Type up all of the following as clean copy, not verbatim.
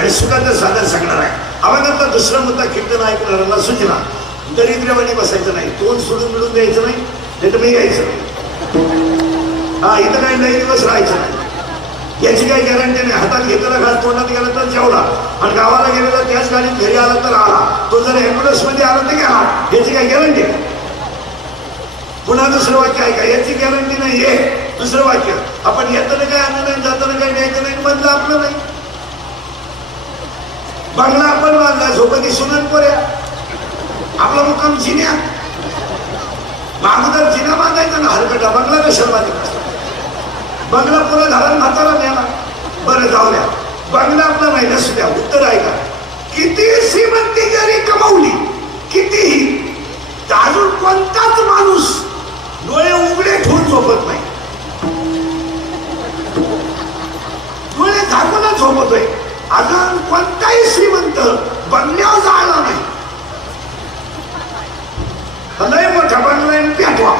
आणि सुखाचं साधन सांगणार आहे. अभंगातला दुसरा मुद्दा कीर्तन ऐकणाऱ्यांना सूचना, दरिद्रवाणी बसायचं नाही, तोंड सोडून मिळून द्यायचं नाही, नाही तर मी घ्यायचं नाही. हा, इथं काही लई दिवस राहायचं नाही, याची काही गॅरंटी नाही. हातात घेतलेला घास तोंडात गेला तर जेवला, आणि गावाला गेलेला त्याच गाडीत घरी आला तर आला, तो जर ॲम्ब्युलन्स मध्ये आला तर गेला, याची काही गॅरंटी नाही. पुन्हा दुसरं वाक्य ऐका, याची गॅरंटी नाही. हे दुसरं वाक्य, आपण येताना काही आणलं नाही, जाताना काही न्यायचं नाही, मधलं आपलं नाही. बंगला आपण बांधला, झोपती सुनन पोऱ्या, आपला मुक्काम जिन्या, अगोदर जिना बांधायचा ना, हरकटा बंगला कशाला बांधायचा? बंगला पुरा घालून म्हातारा न्याला. बरं जाऊ द्या, बंगला आपला नाही नसू द्या. उत्तर ऐका, किती श्रीमंती जरी कमावली, कितीही, तर अजून कोणताच माणूस डोळे उघडे ठेवून झोपत नाही, डोळे झाकूनच झोपतोय. अजून कोणताही श्रीमंत बंगल्यावर जायला नाही. लय मोठा बंगला पेटवा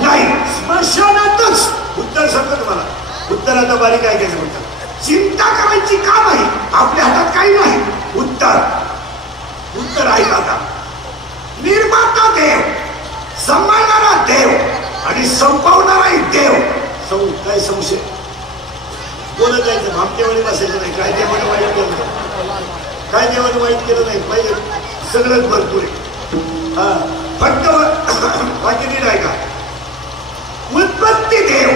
नाही, स्मशानातच. उत्तर सांगतो तुम्हाला, उत्तर आता बारीक ऐकायचं म्हणतात. चिंता करायची का नाही, आपल्या हातात काही नाही. उत्तर ऐका आता. निर्माता देव, सांभाळणारा देव आणि संपवणाराही देव. काय संशय? बोलत जायचं, आमच्या वेळी बसायचं नाही. काय देवाने वाईट केलं नाही, काय देवाने वाईट केलं नाही पाहिजे, सगळंच भरपूर आहे. हा, फक्त वाक्य नीट ऐका. उत्पत्ती देव,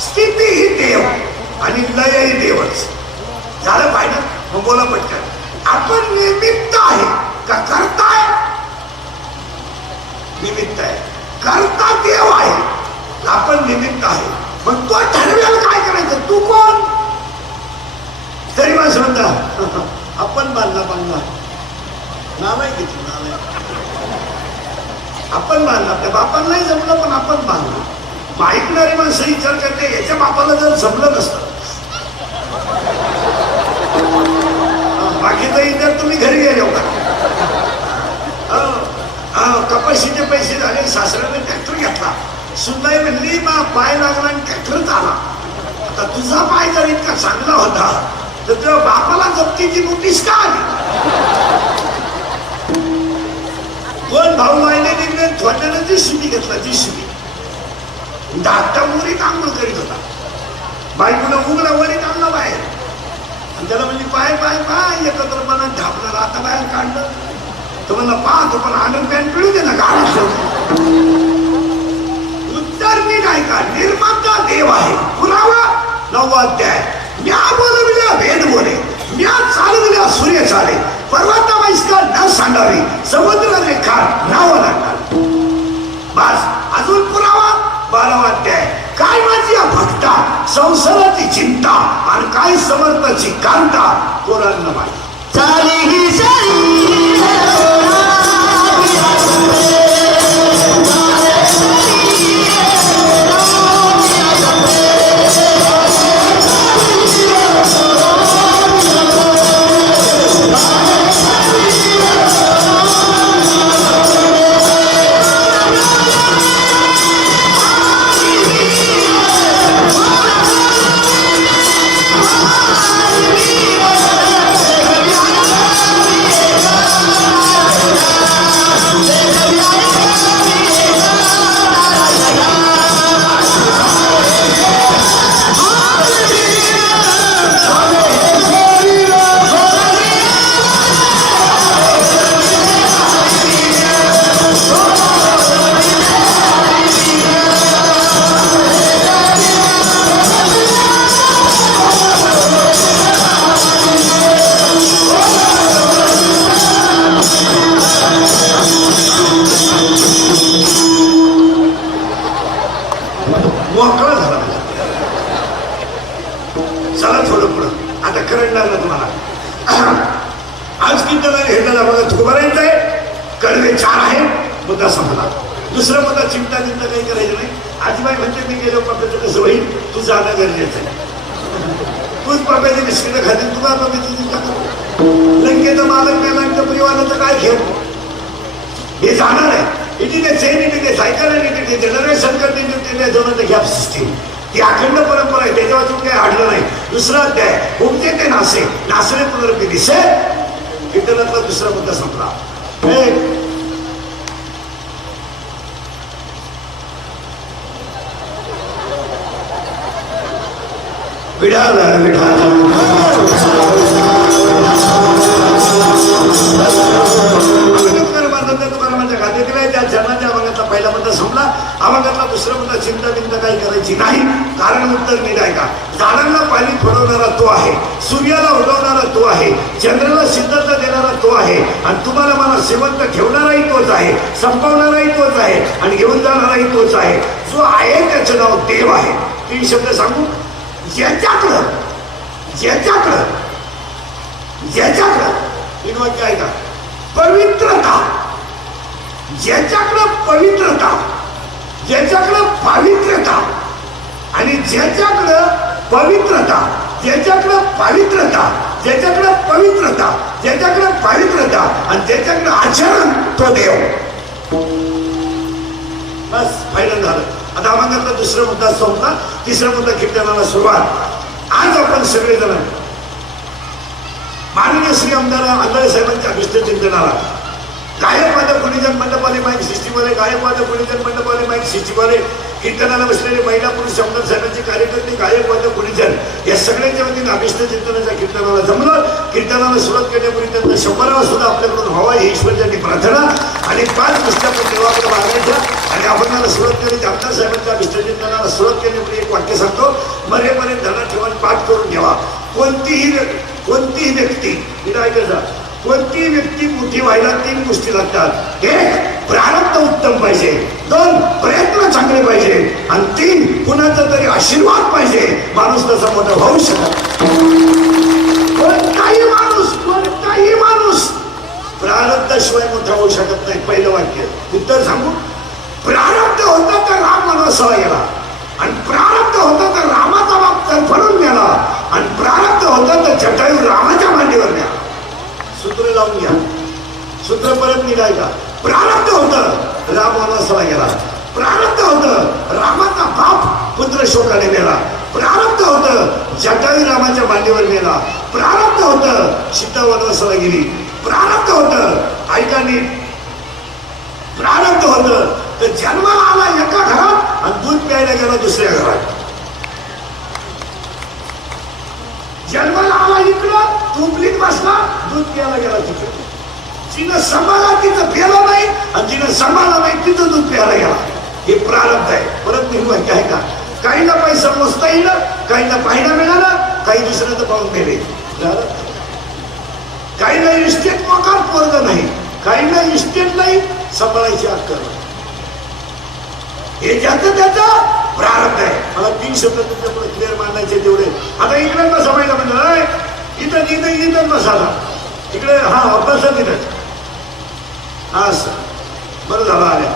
स्थितीही देव आणि लयही देवच. झालं पाहिजे. मग बोला पटकन, आपण निमित्त आहे का करता आहे? निमित्त आहे. करता देव आहे, आपण निमित्त आहे. मग तो ठरवेल काय करायचं. तू कोण? तरी माणसं म्हणता आपण बांधला बंगला, नाव आहे किती, नाव आहे. आपण बांधला, त्या बापाला नाही जमलं पण आपण बांधला. ऐकणारी माणसं विचार करते, याच्या बापाला जर जमलं नसतं, बाकी तर इतर तुम्ही घरी गेले होता. कपाशीचे पैसे झाले, सासऱ्याने ट्रॅक्टर घेतला, सुनाई म्हणली मा पाय लागला आणि ट्रॅक्टरच आला. आता तुझा पाय जर इतका चांगला होता तर तुझ्या बापाला जप्तीची नोटीस का आली? दोन भाऊ आईने निघले, थोड्यानं जीसीबी घेतला, जीसीबी. धाकटा मुरीत आंघोळ करीत होता, बायकोनं उघडा वरीत आणला बाहेर, आणि त्याला म्हणली पाय पाय पाय एकत्रपणात ढापणार. आता बाहेर काढलं तर म्हणलं पाहतो, पण आनंद पॅन्ट पिळू दे ना, गाडी उत्तर मी काय का. निर्माता देव आहे. पुरावा 9वा अध्याय. म्या बोलविल्या वेद बोले, म्या चालविल्या सूर्य चाले, पर्वता वैस्का न सांडावी, समुद्र रेखा नाव लागणार. बस, अजून पुरावा 12वा अध्याय. काय माझी या भक्ता, संसाराची चिंता आणि काय समर्थाची कांता, पोरांना माहिती. मोकळा झाला. चला थोडं पुढं, आता करंटणार ना तुम्हाला. आज कीर्तनाने हेटाला बघा, तुकोबारायचं आहे. कडवे 4 आहे, मुद्दा संपला. दुसरा मुद्दा चिंता चिंता काही करायचं नाही. आजीबाई म्हणते मी गेलो पप्प्याचं कसं होईल, तू जाणं गरजेचं आहे. तूच पप्प्याची बिस्किटं खाते, तू काय पप्प्याची चिंता कर. लंकेचा मालक मेलांच्या परिवाराचं काय घेऊ, हे जाणार आहे. It is a chain, it is a cycle, and it is a generation continuity of gap system. ती अखंड परंपरा आहे, त्याच्या वाचून काही अडलं नाही. दुसरा अध्याय, उपजेते ना नासे नासरे पुनरपी दिसे. कीर्तनातला दुसरा मुद्दा संपला. विढाल विढाल त्या जन्माच्या अभंगातला पहिला मुद्दा संपला. अभंगातला दुसरा मुद्दा चिंता बिंता काही करायची नाही. कारण उत्तर नीट आहे का. झाडांना पाणी फडवणारा तो आहे, सूर्याला उडवणारा तो आहे, चंद्राला शीतलता देणारा तो आहे, आणि तुम्हाला मला श्रीमंत ठेवणाराही तोच आहे, संपवणाराही तोच आहे, आणि घेऊन जाणाराही तोच आहे. जो आहे त्याचं नाव देव आहे. 3 शब्द सांगू. ज्याच्याकडं ज्याच्याकडं ज्याच्याकडं 3 वाक्य आहे का. पवित्रता, ज्याच्याकडं पवित्रता, ज्याच्याकडं पावित्र्यता, आणि ज्याच्याकडं पवित्रता, ज्याच्याकडं पावित्र्यता, ज्याच्याकडं पवित्रता, ज्याच्याकडं पावित्र्यता, आणि ज्याच्याकडं आचरण, तो देव. बस फायनल झालं. आता अभंगातला दुसरा मुद्दा संपला. तिसरा मुद्दा कीर्तनाला सुरुवात. आज आपण सगळेजण माननीय श्री आमदार आंधळे साहेबांच्या अभिष्ट चिंतनाला गायक वादक गुणीजन मंडपाले माईक सिस्टीमवाले, गायक वादक गुणीजन मंडपाले माईक सिस्टीमवाले, कीर्तनाला बसलेले महिला पुरुष आमदार साहेबांचे कार्यकर्ते, गायक वादक गुणीजन या सगळ्यांच्या वतीने अभिष्ट चिंतनाच्या कीर्तनाला जमलं. कीर्तनाला सुरुवात करण्यापूर्वी त्यांचा 100वा सुद्धा आपल्याकडून व्हावा ही ईश्वरच्यांनी प्रार्थना. आणि 5 गोष्टी आपण देवाकडे मागायच्या. आणि आपण सुरुवात केली आमदार साहेबांच्या अभिष्ट चिंतनाला सुरुवात करण्यापूर्वी एक वाक्य सांगतो. मरेपर्यंत धना ठेवून पाठ करून घ्यावा. कोणतीही व्यक्ती ऐकायचा, कोणतीही व्यक्ती मोठी व्हायला 3 गोष्टी लागतात. 1 प्रारब्ध उत्तम पाहिजे, 2 प्रयत्न चांगले पाहिजे, आणि 3 कुणाचा तरी आशीर्वाद पाहिजे. माणूस तसा मोठा होऊ शकत. कोणताही माणूस प्रारब्धाशिवाय मोठा होऊ शकत नाही. पहिलं वाक्य. उत्तर सांगू. प्रारब्ध होता तर राम वनवासाला गेला, आणि प्रारब्ध होता तर रामाचा बाप तडफडून गेला, आणि प्रारब्ध होता तर जटायू रामाच्या मांडीवर गेला. सूत्र लावून घ्या. सूत्र परत निघाय का. प्रारब्ध होतं राम वनवासाला गेला, प्रारब्ध होतं रामाचा बाप पुत्र शोकाने गेला, प्रारब्ध होतं जटायू रामाच्या मांडीवर गेला, प्रारब्ध होतं सीता वनवासाला गेली, प्रारब्ध होतं ऐका नीट, प्रारब्ध होतं तर जन्माला आला एका घरात आणि दूध प्यायला गेला दुसऱ्या घरात. जन्माला आला इकडं, तुपलीत बसला, दूध प्यायला गेला तिकडे. जिनं सांभाळला तिथं प्यायला नाही, आणि जिनं सांभाळला नाही तिथं दूध प्यायला गेला. हे प्रारब्ध आहे. परत निर्माण आहे का. काहींना पैसा मोजता येईल, काहींना पाहायला मिळाला, काही दुसऱ्या तर पाहून गेले. काहींना इस्टेट मोकार पोरग नाही, काहींना इस्टेट नाही, सांभाळायची अक्कल नाही. हे ज्याचं त्याचं प्रारब्ध आहे. मला 3 शब्द तुमच्यापुढे क्लिअर मांडायचे तेवढे. आता इकडे बसा पाहिजे म्हणजे इथं बसाला इकडे. हा बसा तिथं. हा सर बरं झालं आल्या.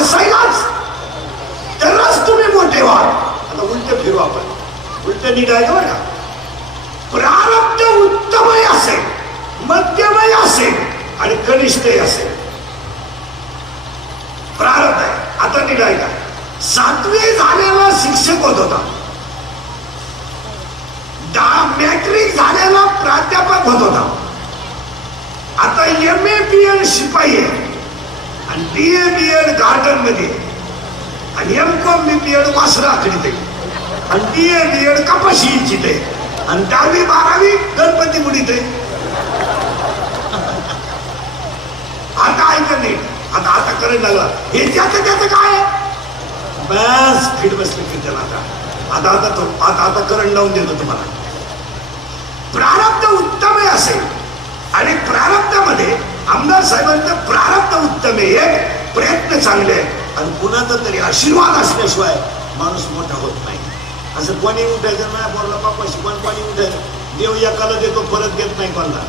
असायलाच तरच तुम्ही मोठे व्हा. आता उलट फिरू आपण. उलट नीट आहे बघा. प्रारब्ध उत्तमही असेल, मध्यमही असेल, आणि कनिष्ठही असेल. प्रारब्ध आहे. आता नीट आहे का. 7वी झालेला शिक्षक होत होता, मॅट्रिक झालेला प्राध्यापक होत होता, आता MA BEd शिपाई आहे, आणि BA BEd गार्डन मध्ये, आणि MCOM BEd वासरा आखडीत आहे, आणि BA BEd कपाशी इच्छित आहे. आणि 10वी 12वी गणपती बुडीत आहे. आता ऐका नाही, आता आता करंट लागला हे ज्याचं त्याचं काय बस फिट बसलं की त्याला आता आता तो आता करंट लावून देतो तुम्हाला. प्रारब्ध उत्तम आहे असेल आणि प्रारब्धामध्ये आमदार साहेबांचं प्रारब्ध उत्तम आहे, एक प्रयत्न चांगले आहे आणि कुणाचा तरी आशीर्वाद असल्याशिवाय माणूस मोठा होत नाही. असं कोणी उठायचं नाही बोलला बापा शिकवण कोणी उठायचं देव एकाला देतो परत देत नाही कोणला.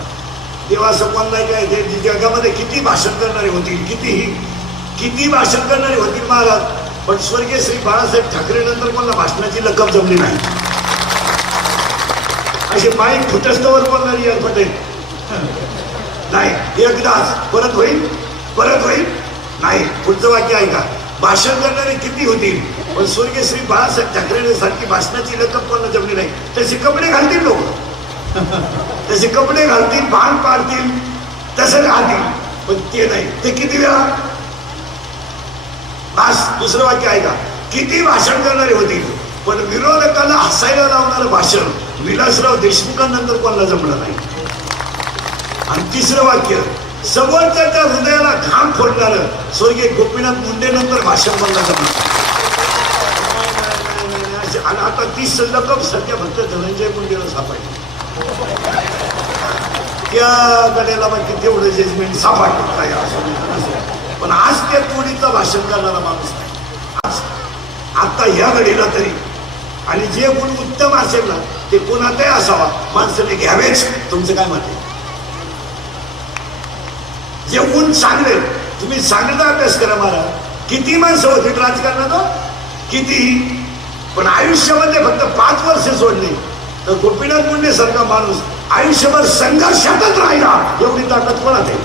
देव असं कोणला काय जगामध्ये किती भाषण करणारे होतील, किती भाषण करणारे होतील महाराज, पण स्वर्गीय श्री बाळासाहेब ठाकरे नंतर कोणाला भाषणाची लकब जमली नाही. असे माईक फुटस्तवर बोलणारी यार पटेल नाही, एकदाच परत होईल नाही. पुढचं वाक्य ऐका, भाषण करणारे किती होतील पण स्वर्गीय श्री बाळासाहेब ठाकरे सारखी भाषणाची लकब कोणाला जमली नाही. तसे कपडे घालतील लोक, तसे कपडे घालतील, भान पाडतील, तसं घालतील, पण ते नाही. ते किती वेळा बस. दुसरं वाक्य ऐका, किती भाषण करणारे होतील पण विरोधकाला हसायला लावणारं भाषण विलासराव देशमुखांनंतर कोणाला जमलं नाही. आणि तिसरं वाक्य, समोरच्या हृदयाला घाम फोडणारं स्वर्गीय गोपीनाथ मुंडे नंतर भाषण कोणाला जमलं. आणि आता ती लकब सध्या फक्त धनंजय मुंडेला सापडली. त्या गड्याला बाकी तेवढं जजमेंट सापडलं काय असं, पण आज त्या तोडीचं भाषण करणारा माणूस नाही आज आता ह्या घडीला तरी. आणि जे गुण उत्तम असेल ना ते कोणातही असावा माणसाने घ्यावेच. तुमचं काय मत आहे? जे गुण चांगले तुम्ही चांगला अभ्यास करा महाराज. किती माणसं होती राजकारणात कितीही, पण आयुष्यामध्ये फक्त 5 वर्ष सोडली तर गोपीनाथ मुंडे सारखा माणूस आयुष्यभर संघर्षातच राहिला. एवढी ताकद कोणात आहे?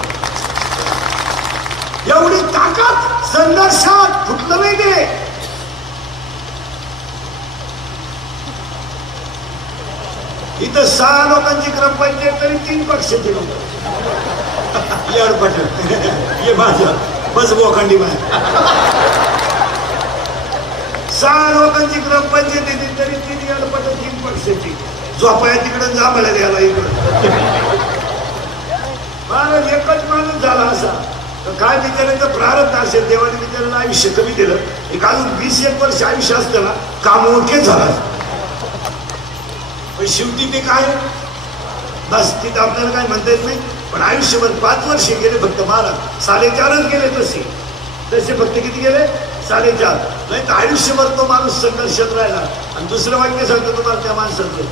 एवढी ताकद संघर्षात फुटलं नाही ते. इथं 6 लोकांची ग्रामपंचायत तरी 3 पक्षाचे लोक ये माझं बस बोखंडी माय. 6 लोकांची ग्रामपंचायत येते तरी 3 याडपट 3 पक्षाची. झोपाया तिकडे जांभळ्या द्यायला इकडं महाराज एकच माणूस झाला असा तर काय बिचारायचं प्रारब्ध असेल. देवाने बिचारायला आयुष्य कमी दिलं, एक अजून 20-1 वर्ष आयुष्य असतं ना काम ओके झाला. पण शेवटी ते काय बस तिथं आपल्याला काय म्हणता येत नाही. पण आयुष्यभर 5 वर्ष गेले फक्त महाराज 4.5च गेले. तसे फक्त किती गेले 4.5. नाही तर आयुष्यभर तो माणूस संघर्षात राहिला. आणि दुसरं वाक्य सांगतो तुम्हाला त्या माणसाचं,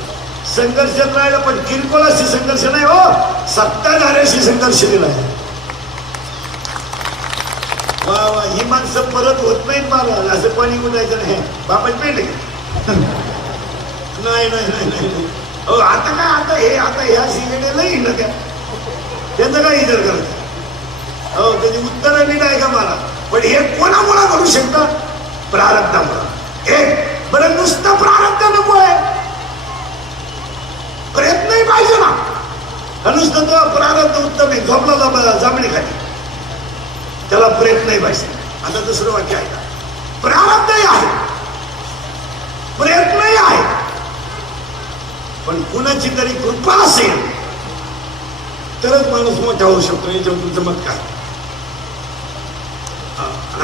संघर्षात राहिला पण किरकोळाशी संघर्ष नाही हो, सत्ताधाऱ्याशी संघर्ष दिला. वा वा, ही माणसं परत होत नाहीत महाराज. असं पाणी उठायचं नाही बाबा पेट नाही नाही नाही नाही. हो आता काय आता हे आता ह्या सिगरेट नाही ना त्याचं काय इतर करायचं. हो त्याची उत्तर नीट आहे का मला. पण हे कोणामुळे करू शकतं? प्रारब्धामुळे. एक बरं नुसतं प्रारब्ध नको आहे, प्रयत्नही पाहिजे ना. नुसतं तो प्रारब्ध उत्तम आहे, झोपला जांभळी खाली, त्याला प्रयत्नही पाहिजे. आता दुसरं वाक्य आहे का, प्रारब्धही आहे प्रयत्नही आहे, पण कुणाची तरी कृपा असेल तरच माणूस मोठा होऊ शकतो. याच्यावर तुमचं मत काय?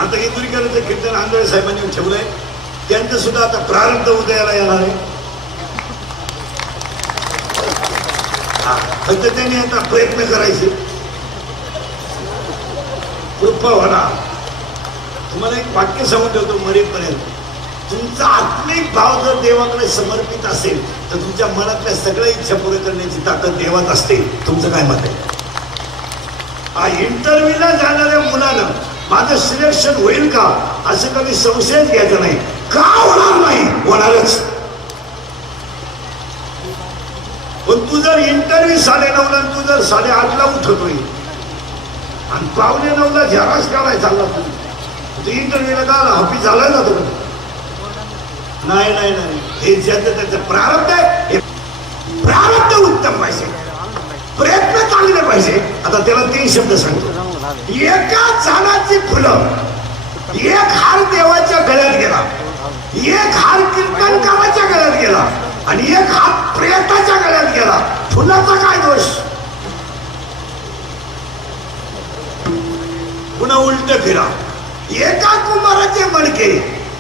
आता इंदुरीकरांचं कीर्तन आंधळे साहेबांनी ठेवलंय, त्यांचं सुद्धा आता प्रारब्ध उदयाला येणार आहे. फक्त त्यांनी आता प्रयत्न करायचे, कृपा होणार. तुम्हाला एक वाक्य सांगून ठेवतो, मरेपर्यंत तुमचा आत्मिक भाव जर देवाकडे समर्पित असेल तर तुमच्या मनातल्या सगळ्या इच्छा पुरे करण्याची ताकद देवात असते. तुमचं काय मत आहे? इंटरव्ह्यूला जाणाऱ्या मुलानं माझं सिलेक्शन होईल का असं कधी संशयच घ्यायचा नाही. का होणार नाही? होणारच. पण तू जर इंटरव्ह्यू 9:30ला तू जर 8:30ला उठतोय आणि 8:45ला झेरॉक्स काढायला चालला तू इंटरव्ह्यूला का हॉपी झालाय ना तो? नाही नाही नाही, हे ज्याचं त्याचं प्रारब्ध आहे. प्रारब्ध उत्तम पाहिजे, प्रयत्न चांगले पाहिजे. आता त्याला 3 शब्द सांगतो. एका झाडाची फुलं, एक हार देवाच्या गळ्यात गेला, एक हार कीर्तनकाराच्या गळ्यात गेला, आणि एक हात प्रेताच्या गळ्यात गेला. फुलाचा काय दोष? पुन्हा उलट फिरा. एका कुंभाराचे मडके,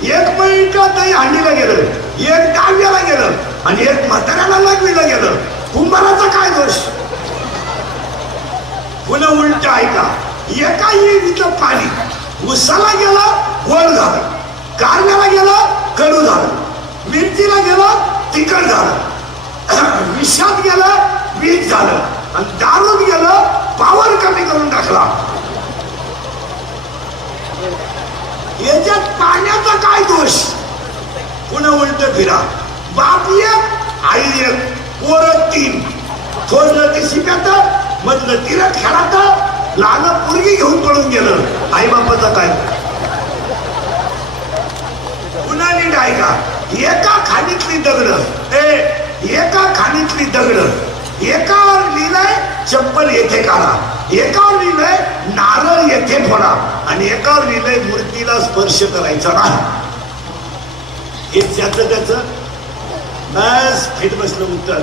एक मडक दही हांडीला गेलं, एक डाव्याला गेलं आणि एक म्हाताऱ्याला लग्नीला गेलं. कुंभाराचा काय दोष? पुन्हा उलट ऐका. एका विहिरीचं पाणी उसाला गेलं गोड झालं, कारल्याला गेलं कडू झालं, मिरचीला गेलं तिखट झालं, विषात गेलं वीज झालं आणि दारूत गेलं पावर कमी करून टाकला. याच्यात पाण्याचा काय दोष? पुन्हा उलट फिरा. बाप एक, आई एक, पोरं तीन. थोडलं ते शिकात, मधलं तिरट खेळात, लहान पोरगी घेऊन पळून गेलं. आई बापाचा काय? पुन्हा नीट ऐका. एका खाणीतली दगड, एका खाणीतली दगड, एकावर लिहिलंय चप्पल येथे काढा, एकावर लिहिलंय नारळ येथे फोडा आणि एकावर लिहिलंय मूर्तीला स्पर्श करायचा नाही. हे ज्याचं त्याचं बस फिट बसलं उत्तर.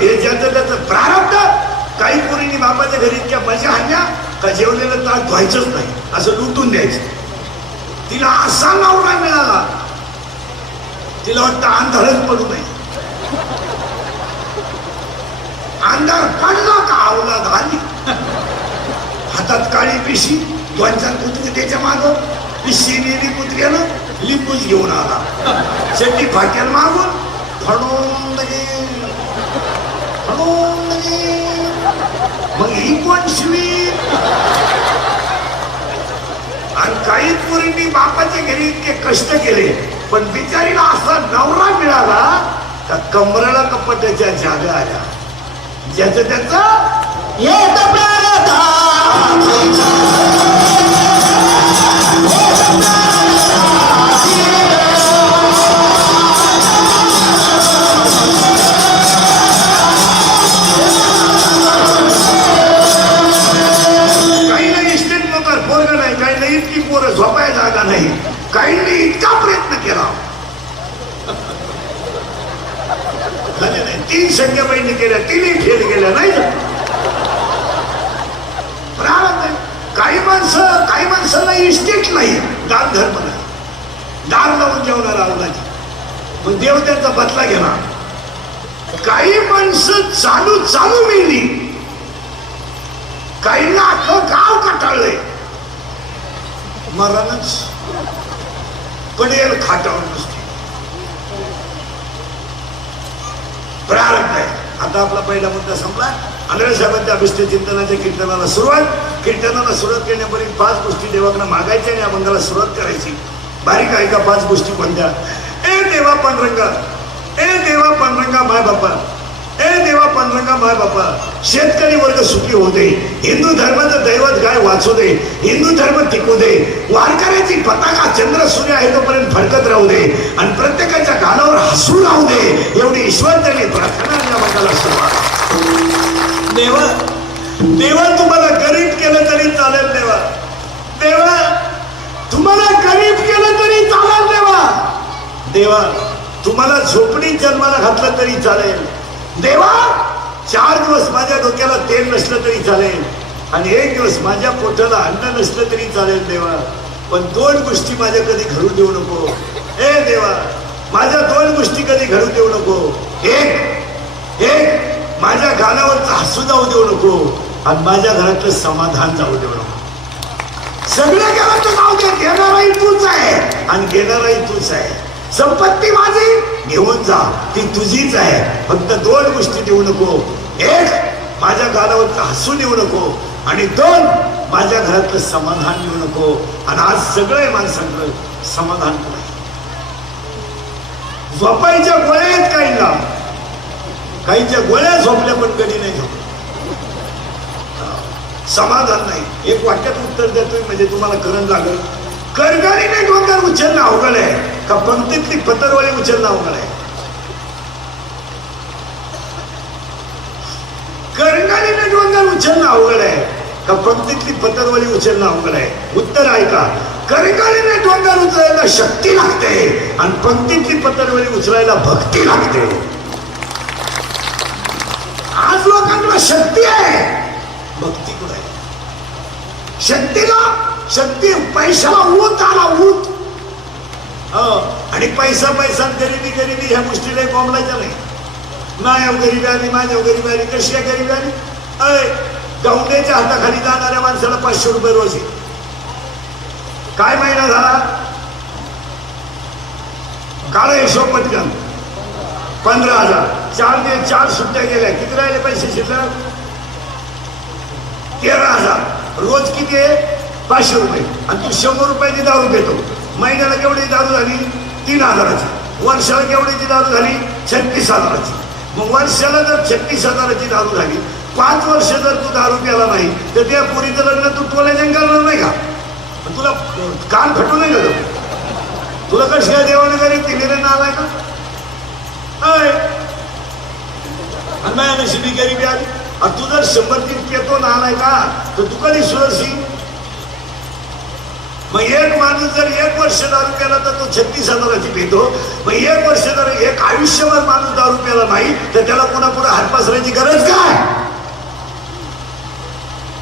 हे ज्याचं त्याचं प्रारब्ध. काही पोरींनी बापाच्या घरी इतक्या मजा आणल्या का जेवलेलं ताट धुवायचंच नाही, असं लुटून द्यायचं. तिला असा नवरा मिळाला, तिला वाटतं अंधारच पडू नये. अंधार पडला का अवलाद आली. हातात काळी पिशी, दोन चार कुत्रे त्याच्या माग, पिशी नेली कुत्र्यानं लिंबूच घेऊन आला. चड्डी फाट्याला मागून फडून लगे, फडून लगे. मग ही कोण शिवी? आणि काही पोरींनी बापाच्या घरी इतके कष्ट केले पण बिचारीला असा नवरा मिळाला का कमरेला कपट्याच्या जागा आल्या. ज्याचं त्याचं झोपाय जागा नाही. काहींनी इतका प्रयत्न केला, नाही 3 संख्याबाईंनी केल्या, 3ही फेल गेल्या. नाही काही माणसाला इस्टेट नाही, दान धर्म नाही. दान लावून जेवणार आवलाची, मग देव त्यांचा बदला घेणार. काही माणसं चालू मिळली, काहींना अख्खं गाव कटाळलंय. मरणच पडेल खाटावर नसते. प्रारंभ आहे. आता आपला पहिला मुद्दा संपला. आंधळे साहेबांच्या अभिष्ट चिंतनाच्या कीर्तनाला सुरुवात करण्यापूर्वी 5 गोष्टी देवाकडे मागायच्या आणि अभंगाला सुरुवात करायची. बारीक ऐका 5 गोष्टी कोणत्या? ए देवा पांडुरंगा, ए देवा पांडुरंगा माय बापा, ए देवा पांडुरंगा माय बापा, शेतकरी वर्ग सुखी होऊ दे, हिंदू धर्माचं दैवत गाय वाचू दे, हिंदू धर्म टिकू दे, वारकऱ्याची पताका चंद्र सूर्य आहे तोपर्यंत फडकत राहू दे आणि प्रत्येकाच्या गालावर हसू राहू दे, एवढी ईश्वराची प्रार्थना या सुरुवात. देवा देवा तुम्हाला गरीब केलं तरी चालेल. देवा देवा तुम्हाला गरीब केलं तरी चालेल. देवा देवा तुम्हाला झोपडीत जन्माला घातलं तरी चालेल. देवा 4 दिवस माझ्या डोक्याला तेल नसलं तरी चालेल आणि 1 दिवस माझ्या पोटाला अन्न नसलं तरी चालेल. देवा पण 2 गोष्टी माझ्या कधी घडू देऊ नको. ए देवा माझ्या 2 गोष्टी कधी घडू देऊ नको. एक माझ्या गालावरचं हसू जाऊ देऊ नको आणि माझ्या घरातलं समाधान जाऊ देऊ नको. सगळ्या घराचं जाऊ दे, घेणाराही तूच आहे आणि घेणाराही तूच आहे. संपत्ती माझी घेऊन जा, ती तुझीच आहे. फक्त 2 गोष्टी देऊ नको. 1 माझ्या गालावरचं हसू देऊ नको आणि 2 माझ्या घरातलं समाधान देऊ नको. आणि आज सगळे माणसांकडे समाधान नाही. झोपायच्या गोळ्या आहेत काहींना, काहींच्या गोळ्या झोपल्या पण कधी नाही झोपल्या. समाधान नाही. एक वाक्यात उत्तर देतोय म्हणजे तुम्हाला करण लागेल. करगारीने डोंगर उचलणं अवघड आहे का पंक्तीतली पतरवळी उचलणं अवघड आहे? करगारीने डोंगर उचलणं अवघड आहे का पंक्तीतली पतरवळी उचलणं अवघड आहे? उत्तर ऐका. करिकाळीने डोंगर उचलायला शक्ती लागते आणि पंक्तीतली पतरवळी उचलायला भक्ती लागते. आज लोकांना शक्ती आहे, भक्ती कुठे आहे? शक्ती पैशाला ऊत आला, ऊत. आणि पैसा पैसा गरिबी गरिबी ह्या गोष्टीला बोंबलायच्या नाही. माझ्या गरीबी आली, माझ्या गरीबी आली. कशी आहे गरीबी आली? गवंड्याच्या हाताखाली जाणाऱ्या माणसाला 500 रुपये रोज आहे. काय महिना झाला? काळ हिशोब पटकन 15,000. 4 सुट्ट्या गेल्या. किती राहिले पैसे शिल्लक? 13,000. रोज किती आहे? 500 रुपये. आणि तू 100 रुपयाची दारू घेतो. महिन्याला केवढी दारू झाली? 3,000ची. वर्षाला केवढीची दारू झाली? 36,000ची. मग वर्षाला जर 36,000ची दारू झाली, 5 वर्ष जर तू दारू प्याला नाही तर त्या पोरीचं लग्न तू टोलायचं करणार नाही का? तुला कान फटू नाही का? तुला कशी काय देवाने गरीब तिने आलाय का? माझ्या नशिबी गरीबी आली. तू जर 100 पेतो ना आलाय का तर तू कधी सुरक्षी? मग एक माणूस जर 1 वर्ष दारू प्याला तर तो 36,000ची पेतो. मग 1 वर्ष जर एक आयुष्यभर माणूस दारू प्याला नाही तर त्याला पुन्हा पुढे हात पसरायची गरज काय?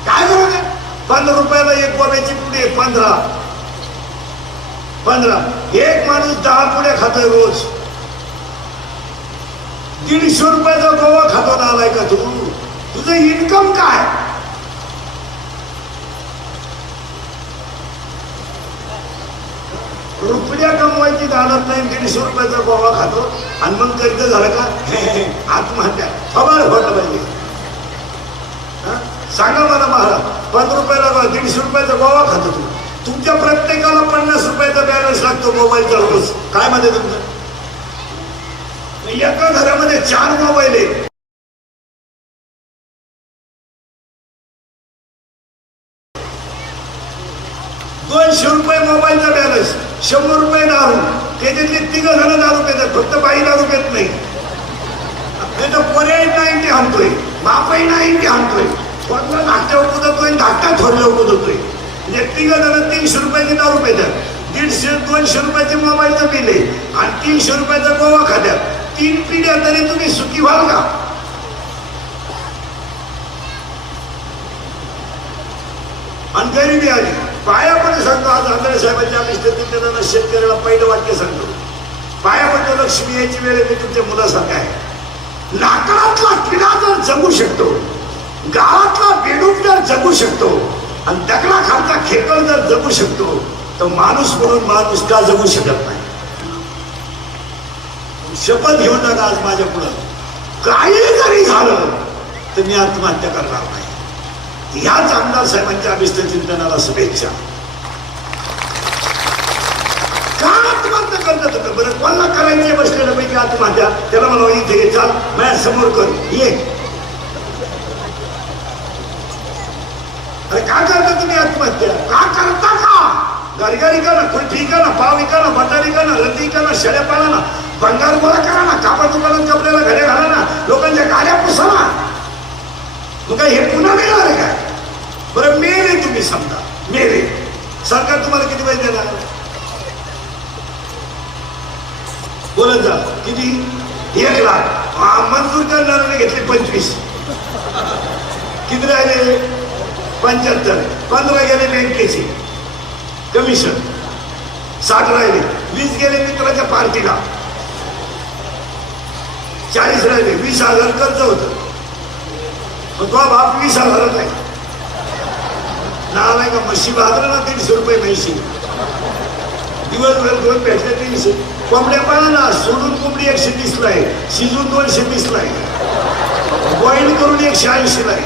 काय गरज आहे? 15 रुपयाला एक गोव्याची पुढे 15. एक माणूस 10 पुढे खातोय रोज. 150 रुपयाचा गोवा खातो ना आलाय का तू? तुझं इन्कम काय? रुपया कमवायची दानत नाही, 150 रुपयाचा गोवा खातो आणि मग कर्ज झालं का आत्महत्या खबर होत पाहिजे. सांगा मला महाराज, 15 रुपयाला 150 रुपयाचा गोवा खातो तू. तुमच्या प्रत्येकाला 50 रुपयाचा बॅलन्स लागतो मोबाईलचा रोज. काय मध्ये तुमचं? एका घरामध्ये 4 मोबाईल आहेत. ₹200 मोबाईलचा बॅलन्स, 100 रुपये दारू. त्याच्यातले 3 जण दारू पेतात, फक्त बाई दारू पेत नाही. तर पोरे 90 आणतोय, बापाई 90 आणतोय. कोणला धाकट्यावर कुदतोय, धाकटा थोरल्यावर कुदतोय. म्हणजे 3 जण 300 रुपयाची दारू पेतात, 150-200 रुपयाचे मोबाईलचं बिल आहे आणि 300 रुपयाचा गोवा खात्यात. 3 पिढ्या तरी तुम्ही सुखी व्हाल का? आणि गरिबी आली. पाया पण सांगतो, आज आंधळे साहेबांच्या आम्ही त्यांना शेतकऱ्याला पहिलं वाक्य सांगतो, पाया पडतो लक्ष्मी यायची वेळ मी तुमच्या मुलासारखा आहे. लाकडातला किडा जर जगू शकतो, गावातला बेडूक जर जगू शकतो आणि दगडा खालचा खेकड जर जगू शकतो तर माणूस म्हणून माणूस का जगू शकत नाही? शपथ घेऊन टाका आज माझ्या पुढं, काही जरी झालं तर मी आत्महत्या करणार नाही. ह्याच आमदार साहेबांच्या अभिष्ट चिंतनाला शुभेच्छा. का आत्महत्या करतात होतं बरं? कोणाला करायचे बसलेलं पैकी आत्महत्या? त्याला मला इथे ये, चाल माझ्या समोर कर, ये. अरे का करता तुम्ही आत्महत्या? का करता? का गरगारी का ना, कुल्फी का ना, पाव का ना, बटारी का ना, रद्दी का ना, शेळ्या पाळा ना, भंगार गोळा करा ना, कापड दुकानात कपड्याला घडे घाला ना, लोकांच्या गाड्या पुसा ना. मग काय हे पुन्हा मिळणार आहे काय? बरं मेले तुम्ही, समजा मेले, सरकार तुम्हाला किती पैसे देणार? बोलत जा किती? 1 लाख. मंजूर करणाऱ्याने घेतले 25. किती राहिले? 75. 15 गेले बँकेचे कमिशन, 60 राहिले. 20 गेले मित्राच्या पार्टीला, 40 राहिले. 20,000 कर्ज होतं. मग तो बाप 20,000 नाही नाव आहे का? म्हशी बाजार ना 150 रुपये म्हशी, दिवसभर 2 भेटले 300. कोंबड्या पाळा ना, सोडून कोंबडी 130 ला आहे, शिजून 220 ला आहे, बॉईल करून 180 ला आहे.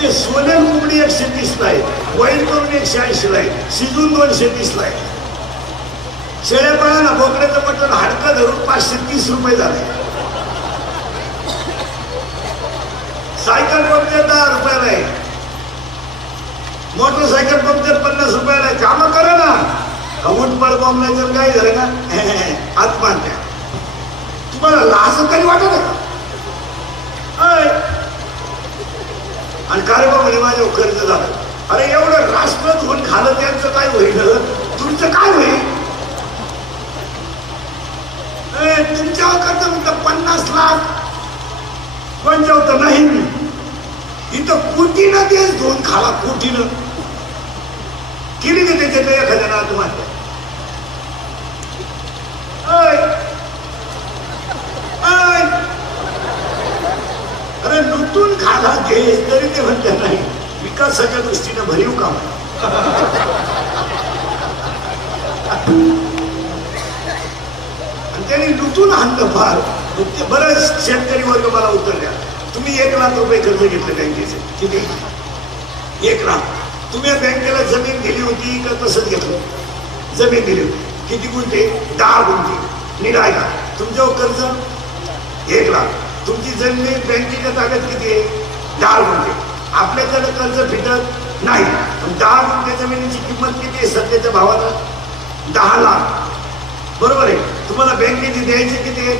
ते सोन्यान कोंबडी 130 ला आहे, बॉईल करून 180 ला आहे, शिजून 230 ला आहे. शेळ्या पाळा ना, बोकड्याचं मटण हाडकं धरून 530 रुपये झाले. सायकल पंक्चर 10 रुपयाला आहे, मोटरसायकल पंक्चर 50 रुपयाला आहे. कामं करा ना. उठपड बॉम्बला जर काय झालं का आत्महत्या, तुम्हाला लाज तरी वाटत का? आणि कारवा म्हणे माझ्यावर कर्ज झालं. अरे एवढं राष्ट्र धुवून खालं त्यांचं काय होईल, तुमचं काय होईल? तुमच्यावर कर्ज म्हणतं 50 लाख, कोणच्यावर तर नाही. इथं कोटीनं देश धुवून खाला, कोटीनं केली का त्याच्यातलं एखाद्यानं आत्महत्या? अरे लुटून खाला देश तरी ते म्हणते नाही विकासाच्या दृष्टीने भरीव काम. आणि त्यांनी लुटून आणलं फार. बरंच शेतकरी वर्ग मला उत्तर द्या, तुम्ही 1 लाख रुपये कर्ज घेतले बँकेचे, किती? 1 लाख. तुम्ही बँकेला जमीन दिली होती का तसंच घेतलं? जमीन दिली होती. किती गुंठे? 10 गुंठे. निघाय का तुमच्यावर कर्ज 1 लाख. तुमची जमीन बँकेच्या ताब्यात किती आहे? 10 गुंठे. आपल्याकडे कर्ज फिटत नाही. 10 गुंठे जमिनीची किंमत किती आहे सध्याच्या भावाला? 10 लाख. बरोबर आहे. तुम्हाला बँकेची द्यायचे किती आहे?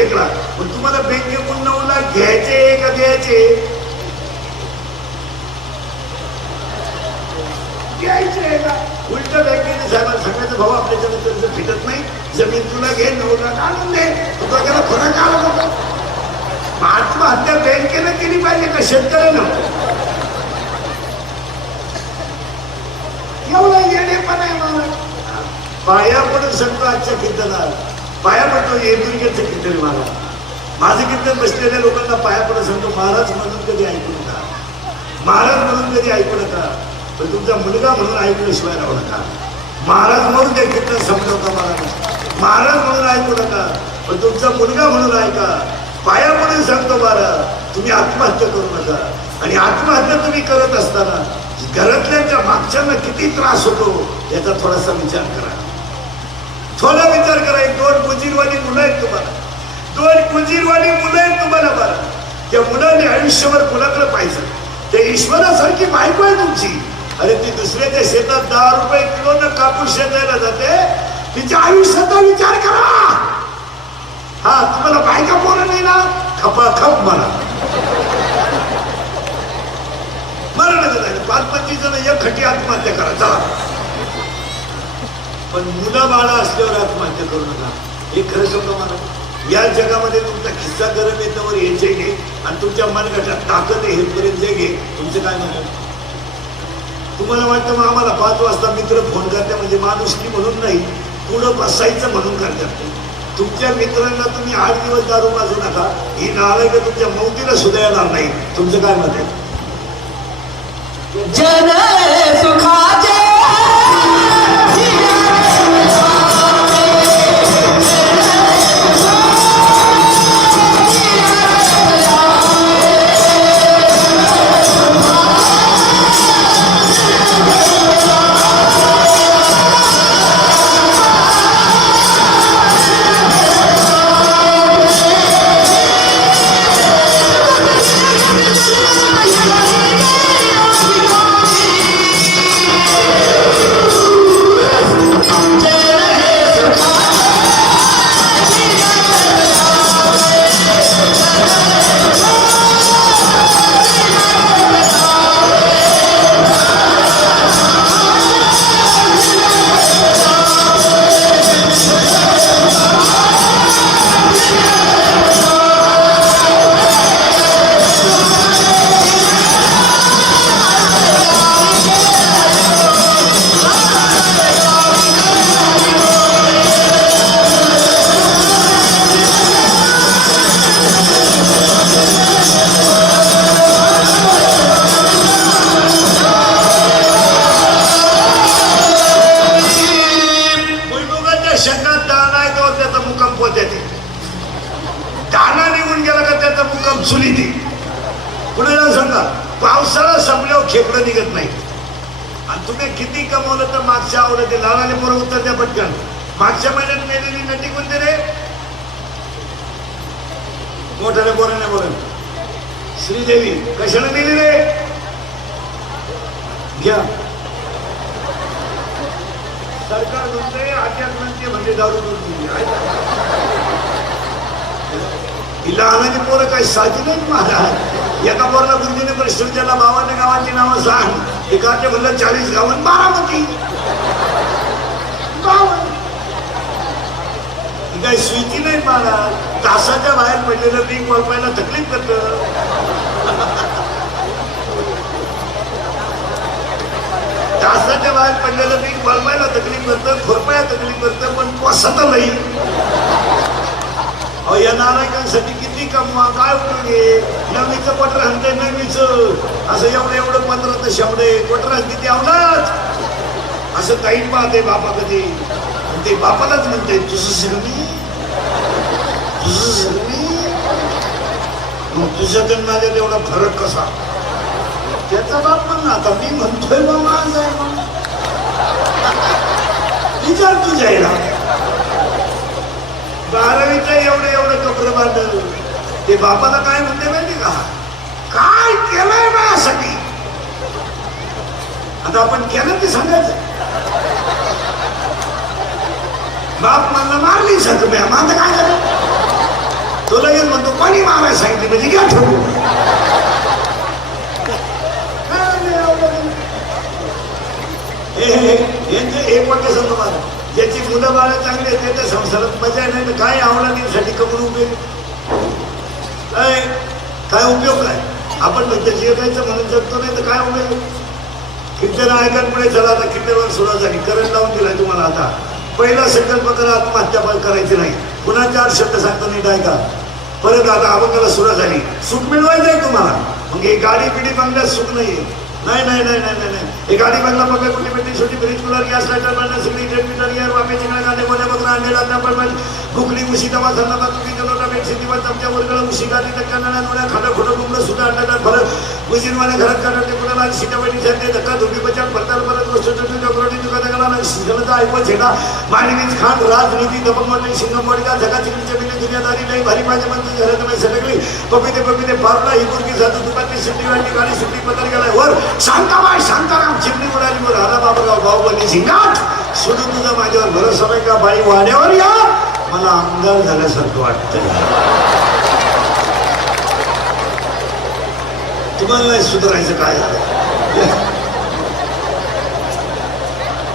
1 लाख. पण तुम्हाला बँकेकडून 9 लाख घ्यायचे का द्यायचे? द्यायचे का? उलट बँकेने साहेबांना सांगायचं, भाऊ आपल्याच्याने कर्ज फिटत नाही, जमीन तुला घे, 9 लाख आणून दे. तुला त्याला फरक आला नको. आत्महत्या बँकेनं केली पाहिजे का शेतकऱ्यानं? एवढा येणेपण आहे मला. पाया पडून सांगतो आजच्या कीर्तनात, पाया पडतो येदुर्गेचं कीर्तन मला. माझं कीर्तन बसलेल्या लोकांना पाया पडून सांगतो, महाराज म्हणून कधी ऐकू नका, महाराज म्हणून कधी ऐकू नका, पण तुमचा मुलगा म्हणून ऐकल्याशिवाय राहू नका. महाराज म्हणून ते कीर्तन समजवता मला, महाराज म्हणून ऐकू नका, पण तुमचा मुलगा म्हणून ऐका. पाया पडून सांगतो महाराज, तुम्ही आत्महत्या करू नका. आणि आत्महत्या तुम्ही करत असताना घरातल्यांच्या मागच्यांना किती त्रास होतो याचा थोडासा विचार करा. थोडा विचार करा. 2 कुजीरवाणी मुलं आहेत तुम्हाला, 2 कुजीरवाणी मुलं आहेत तुम्हाला. बरं, त्या मुलाने आयुष्यभर कुणाकडे पाहिजे? त्या ईश्वरासारखी बायको आहे तुमची. अरे ती दुसऱ्याच्या शेतात 10 रुपये किलोनं कापूस शेतायला जाते, तिच्या आयुष्याचा विचार करा. हा, तुम्हाला बायका पोरं नाही ना, खपाखप म्हणा. मरणाचं नाही. 5-25 जण एक खटी आत्महत्या करा चला, पण मुलं बाळा असल्यावर आत्महत्या करू नका. हे खरं सांगतो मला, या जगामध्ये तुमचा खिस्सा गरम येतावर यायचे घे आणि तुमच्या मनगटात ताकद आहे हेपर्यंत जे घे. तुमचं काय म्हणतात? तुम्हाला वाटतं मग आम्हाला 5 वाजता मित्र फोन करते म्हणजे माणुसकी म्हणून नाही, पुढं बसायचं म्हणून करतात. तुमच्या मित्रांना तुम्ही 8 दिवस दारू पाजू नका, ही नालायक तुमच्या मौतीला सुद्धा येणार नाही. तुमचं काय मत आहे? जन सुखाचे चुलीती. पुढे जाऊन सांगा, पावसाळा संपल्यावर खेकडं निघत नाही. आणि तुम्ही किती कमवलं तर मागच्या आवडते लहानाने पोरं उत्तर द्या पटकन. मागच्या महिन्यात मेलेली नटी कोणते रे? मोठ्याने पोराने बोल. श्रीदेवी. कशाने दिली रे? घ्या. सरकार म्हणते आध्यात्मांचे म्हणजे दारू दिली. ही लहानाची पोरं काही साधी नाही महाराज. एका पोराला गुरुजीने प्रश्न विचारला, 52 गावांची नावं सांग. एकाचे म्हणलं 40 गावं. बारामती. काही स्वीटी नाही मला. तासाच्या बाहेर पडलेलं पीक वळपायला तकलीफ करत. तासाच्या बाहेर पडलेलं पीक वळपायला तकलीफ करतं, खुरपायला तकलीफ करतं, पण पोसत नाही. या नालायकांसाठी किती कमवा, काय उपयोग आहे. नवीचं पटर हणते, नवीचं असं एवढं 15 तर शेवडे पटर हणते, ते आवडत असं काही पाहते बापा कधी. ते बापालाच म्हणते, तुझं सिरमी तुझं सिरमी. मग तुझ्यात माझ्यात एवढा फरक कसा. त्याचा बाप पण ना, आता मी म्हणतोय बा माझ आहे मग विचार तुझ्या याला. 12वीचं एवढं कपडे बांधल. ते बापाला काय म्हणते माहिती का, काय केलंय माझ्यासाठी. आता आपण केलं ते सांगायचं. बाप मला मारली सर तुम्ही, माझं काय झालं. तो लगेच म्हणतो कोणी मारायला सांगितले, म्हणजे घ्या ठेवू. एक वाक्य सांगतो मला, ज्याची मुलं बाळ चांगली आहेत त्या संसारात मजा नाही, तर काय आवडण्यासाठी कमवून उपयोग काय उपयोग काय. आपण म्हणजे जिरायचं म्हणून जगतो नाही तर काय उपयोग. कीर्तन ऐकण्यामुळे चला आता कीर्तनवर सुरुवात झाली, करंट लावून दिलाय तुम्हाला. आता पहिला संकल्प करा, आत्महत्या करायची नाही. पुन्हा 4 शब्द सांगतो नीट ऐका. परत आता अभंगाला सुरुवात झाली. सुख मिळवायचंय तुम्हाला. मग हे गाडी पिढी बंगल्यात सुख नाहीये. नाही नाही नाही नाही नाही हे गाडी बंगला बघा, कुठे पेटी छोटी फ्रीज कूलर गॅस लाईटर बनणं सगळी मीटर गिअर वापे चिंगळा गाणे गोल्या बकरा अंडेला आपण भुकडी उशी दवा धरणा तुझी जलोटा बेडशी दिवस चमच्या वर्गळ उशी गाडी धक्का नळ्या नोळ्या खाडं खोडं गुंगलं सुद्धा अंडा फरक उशीरवाल्या घरात काढते कुणाला सीताबाई छानते धक्का धुबी बचाव फरताल परत गोष्ट चक्रोटी दुकानाला शिजलता ऐकून छेडा मानवीच खान राजनीती दबंगवाटी शिंगमवाडीला जगा चिकणच्या बिले दुनियादारी नाही भारी माझे म्हणते घरात नाही सटकली पपिते फारला ही मुलगी जातो दुपारची सुट्टी वाटली गाडी सुट्टी पत्र गेलाय वर शांताबाई शांताराम चिमणी उडाली वर हरा बाबूराव बाहुबली सिंगाट सोडून तुझा माझ्यावर भरोसा नाही का बाई वाड्यावर या मला आमदार झाल्यासारखं वाटतं. तुम्हाला नाही सुधारायचं काय झालं.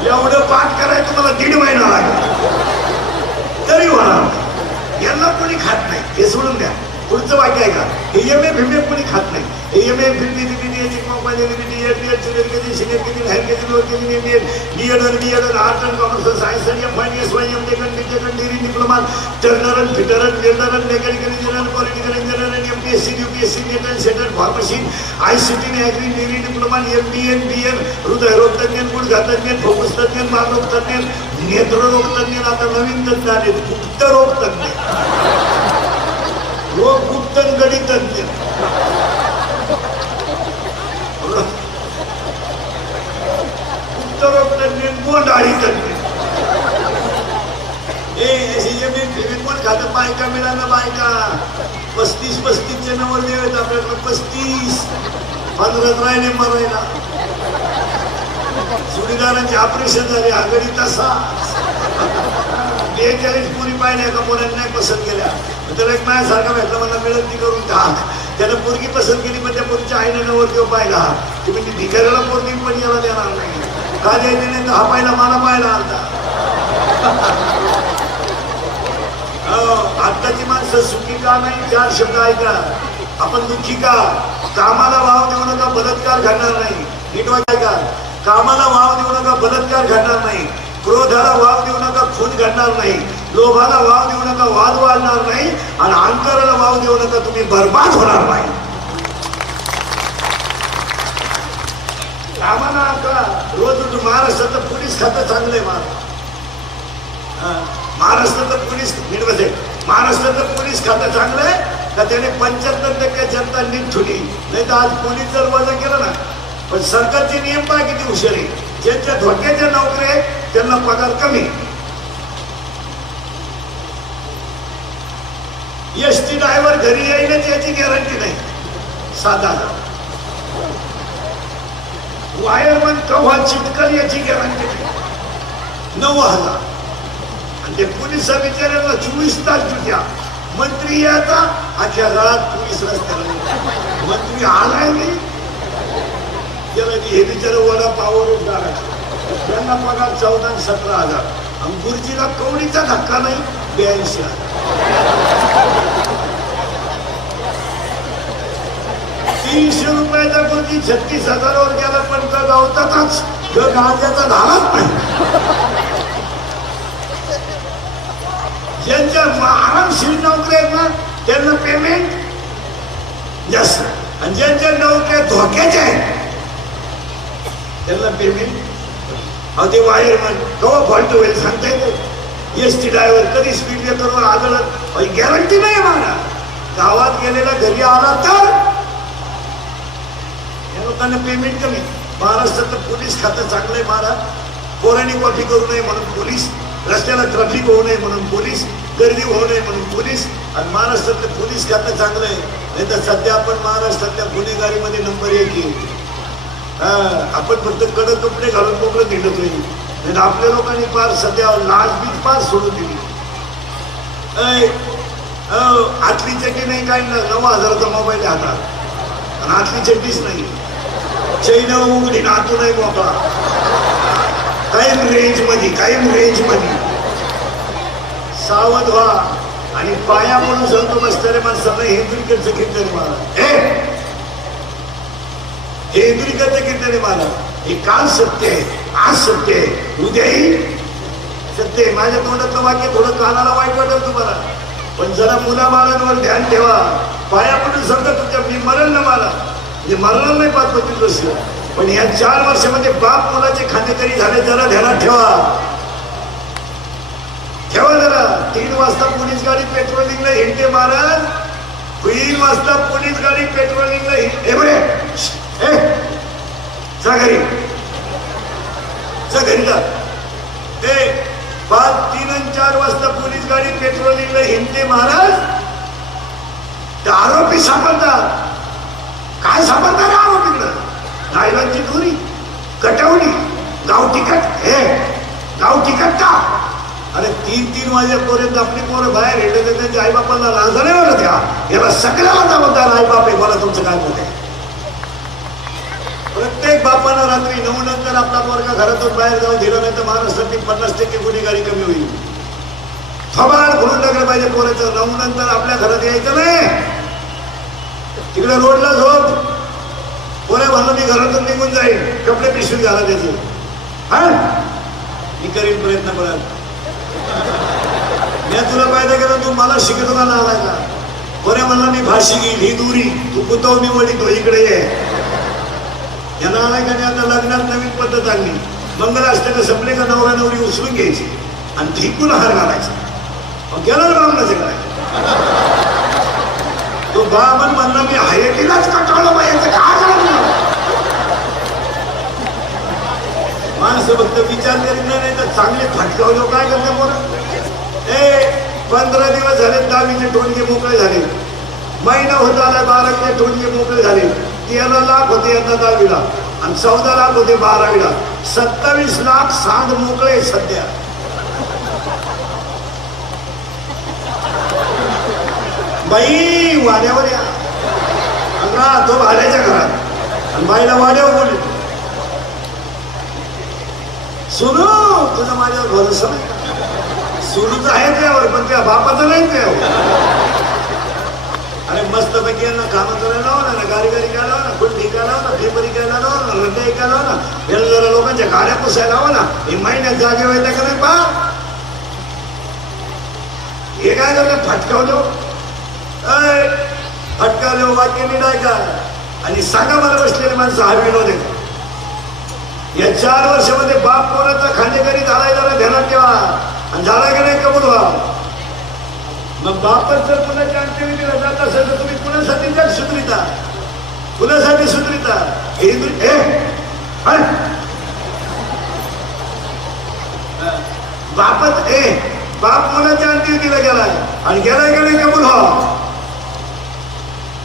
एवढं पाठ करायचं तुम्हाला 1.5 महिना लागला तरी होणार. यांना कोणी खात नाही हे सोडून द्या. पुढचं वाक्य आहे का, हे एम ए फिमे कोणी खात नाही. हे एम ए फिल्मी commerce science diploma turner fitter welder mechanical engineer political engineer MPSC UPSC NET and सेटल pharmacy ICT agri degree diploma MBA BN हृदयरोग तज्ञ गुडघातज्ञ फोकस तज्ञ मानरोग तज्ञ नेत्ररोग तज्ञ आता नवीन तज्ञ आले गुप्तरोग तज्ञ रोग गुप्त गणित तज्ञ गुप्तरोग तज्ञ गोंडाळी तज्ञ कोण खातं बायका मिळालं बायका 35 नंबर आहेत आपल्याकडे 35 15 राहिले मरायला. जोडीदारांचे ऑपरेशन झाले आघाडी तसा 42 पुरी पाहिल्या का पोरांनी नाही पसंत केल्या. त्याला एक माझ्यासारखा भेटला मला विनंती करून टाक. त्यानं पोरगी पसंत केली पण त्या पोरीच्या आईने नवर किंवा पाहिला की म्हणजे भिकाऱ्याला पोरगी पण याला देणार नाही का द्यायचे नाही तर हा पाहिला मला पाहिला आता. आत्ताची माणसं सुखी का नाही 4 शब्द ऐका. आपण दुःखी का. कामाला वाव देऊ नका बलात्कार घडणार नाही. नीट ऐका. कामाला वाव देऊ नका बलात्कार घडणार नाही. क्रोधाला वाव देऊ नका खून घडणार नाही. लोभाला वाव देऊ नका वाद वाढणार नाही. आणि अहंकाराला वाव देऊ नका तुम्ही बर्बाद होणार नाही. कामाला का रोज महाराष्ट्राचं पोलीस खातं चांगलंय महाराष्ट्राचं पोलीस निर्वसे महाराष्ट्राचं पोलीस खातं चांगलं आहे का त्याने 75% जनता नीट ठेवली. नाही तर आज पोलीस जर वजा केलं ना पण सरकारचे नियम पहा किती हुशार आहे. ज्यांच्या धोक्याच्या नोकऱ्या आहेत त्यांना पगार कमी. एसटी ड्रायव्हर घरी येईलच याची गॅरंटी नाही 7,000. वायरमन केव्हा चिटकल याची गॅरंटी नाही 9,000. आणि ते पोलीस बिचाऱ्यांना 24 तास ड्युट्या मंत्री याचा अख्ख्या गावात पोलीस रस्त्याला मंत्री आलाय नाही त्याला हे बिचार वडा पावरच गाडायचं त्यांना पगार 14 आणि 17,000 आणि गुरुजीला कवडीचा धक्का नाही 82,000 300 रुपयाचा गुरुजी 36,000 वर गेला पण का गावतातच गांजाचा धाराच नाही ज्यांच्या आरामशीर नोकऱ्या आहेत ना त्यांना पेमेंट जास्त आणि ज्यांच्या नोकऱ्या धोक्याच्या आहेत त्यांना पेमेंट अहो ते वायरमन केव्हा फॉल्ट होईल सांगता येतं एसटी ड्रायव्हर कधी स्पीड ब्रेकरवर आदळत गॅरंटी नाही मला गावात गेलेला घरी आला तर या लोकांना पेमेंट कमी महाराष्ट्रात पोलीस खातं चांगलं आहे महाराज पोरांनी कॉफी करू नये म्हणून पोलीस रस्त्याला ट्रॅफिक होऊ नये म्हणून पोलीस गर्दी होऊ नये म्हणून पोलीस आणि महाराष्ट्रातलं पोलीस खातं चांगलं आहे नाही तर सध्या आपण महाराष्ट्रातल्या गुन्हेगारीमध्ये नंबर 1 येऊ आपण फक्त कडक कपडे घालून मोकळं दिलं नाही आपल्या लोकांनी फार सध्या लाच बीच फार सोडून दिली आतली चड्डी नाही काय 9,000चा मोबाईल हातात आणि आतली चड्डीच नाही चैन उघडी नातू नाही मोकळा कायम रेंज मध्ये सावध व्हा आणि पाया म्हणून सांगतो बसणाऱ्या माणसांना हेंद्रिकरचं कीर्तन मारा हेंद्रिकरचं कीर्तन मारा हे काल सत्य आहे आज सत्य आहे उद्याही सत्य आहे माझ्या तोंडातलं वाक्य थोडं कानाला वाईट वाटत तुम्हाला पण जरा मुलाबाळांवर ध्यान ठेवा पाया पडून सांगता तुमच्या मी मरण ना मला म्हणजे मरणार नाही 5-25 वर्ष पण या 4 वर्षामध्ये बाप मुलाचे खातेकरी झाले जरा ध्यानात ठेवा जरा 3 वाजता पोलीस गाडी पेट्रोलिंगला हिंडते महाराज 3 वाजता पोलीस गाडी पेट्रोलिंगला हिंडते बरे जा घरी जा ते 5, 3 आणि 4 वाजता पोलीस गाडी पेट्रोलिंगला हिंडते महाराज ते आरोपी सापडतात काय सापडतात आरोपीकडं नायलांची दुरी कटवली गावठी का अरे 3-3 वाजेपर्यंत आपली पोरं बाहेर येते त्यांच्या आईबापांना लाजा नाही वाटत का याला सगळ्याला जबाबदार आईबाप आहे मला तुमचं काय मत आहे प्रत्येक बापानं रात्री 9 नंतर आपला पोरगा घरातून बाहेर जाऊन दिला नाही तर महाराष्ट्रातील 50% गुन्हेगारी कमी होईल थोबाड भरून टाकलं पाहिजे पोराचं 9 नंतर आपल्या घरात यायचं नाही तिकडे रोडला झोप पोऱ्या म्हणलं मी घरातून निघून जाईल कपडे पिशवीत घाला त्याचे हा मी करीन प्रयत्न करत मी तुला फायदा केला तू मला शिकतो का आलाय का पोऱ्या म्हणला मी भाषी घेईल ही दुरी तू कुतो मी वडितो इकडे ये यांना आलाय का नाही आता लग्नात नवीन पद्धत आणली मंगलाष्टक संपले का नवरा नवरी उचलून घ्यायची आणि फिकून हार घालायचा गेला ना बामणाचे काय तो बामण म्हणला मी हयतीलाच कटाळलं पाहिजे काय झालं माणसं फक्त विचार करीत नाही तर चांगले फटकावले काय करते पोरं 15 दिवस झाले 10वीचे टोणगे मोकळे झाले महिना होत आला 12वीचे टोणगे मोकळे झाले 13 लाख होते यंदा 10वीला आणि 14 लाख होते 12वीला 27 लाख सांड मोकळे सध्या बाई वाड्यावर या तो भाड्याच्या घरात आणि बाईला वाड्यावर बोलले सुनू तुझा माझ्यावर भरोसा नाही सुरूच आहे त्यावर पण त्या बापाचं नाही त्यावर अरे मस्त पैकी यांना कामं करायला लावा ना गाडी घ्यायला लावा ना कुठे घ्यायला लावा ना पेपर घ्यायला लावा ना रद्द घ्यायला लावा ना याला जरा लोकांच्या गाड्या पुसायला लावा ना हे महिन्यात जागे व्हायला का नाही पा हे काय करतात फटकावलो फटकावलो वाक्य मी नाही का आणि सांगा मला बसलेले माणसं हा विनोद आहे या 4 वर्षामध्ये बाप पोराचा खांडेकरी झालाय जरा ध्यानात ठेवा आणि झाला का नाही कबूल व्हा मग बापच जर कुणाच्या अंत्यविधीला जात असेल तर तुम्ही कुणासाठी जग सुधरिता कुणासाठी सुधरिता बापच बाप मुलाच्या अंत्यविधीला गेलाय आणि गेलाय का नाही कबूल व्हा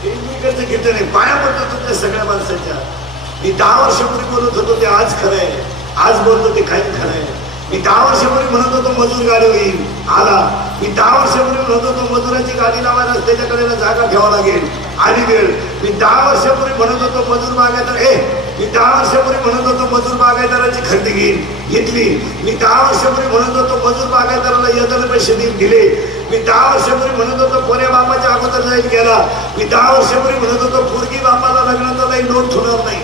एकमेकांचं घेतलं नाही पाया पडतो तुमच्या सगळ्या माणसाच्या मी 10 वर्षापूर्वी बोलत होतो ते आज खरं आहे आज बोलतो ते काही खरं आहे मी 10 वर्षापूर्वी म्हणत होतो मजूर गाडी होईल आला मी 10 वर्षापूर्वी म्हणत होतो मजुराची गाडी लावा, रस्त्याच्या कडेला जागा ठेवावं लागेल, आली वेळ. मी 10 वर्षापूर्वी म्हणत होतो मजूर बागायदार, मी 10 वर्षापूर्वी म्हणत होतो मजूर बागायदाराची खरेदी घेतली. मी 10 वर्षापूर्वी म्हणत होतो मजूर बागायदाराला यंदाला पैसे दिले. मी 10 वर्षापूर्वी म्हणत होतो कोण्या बापाच्या अगोदर जाईल गेला. मी 10 वर्षापूर्वी म्हणत होतो पोरगी बापाला लग्नाचा नाही नोट होणार नाही.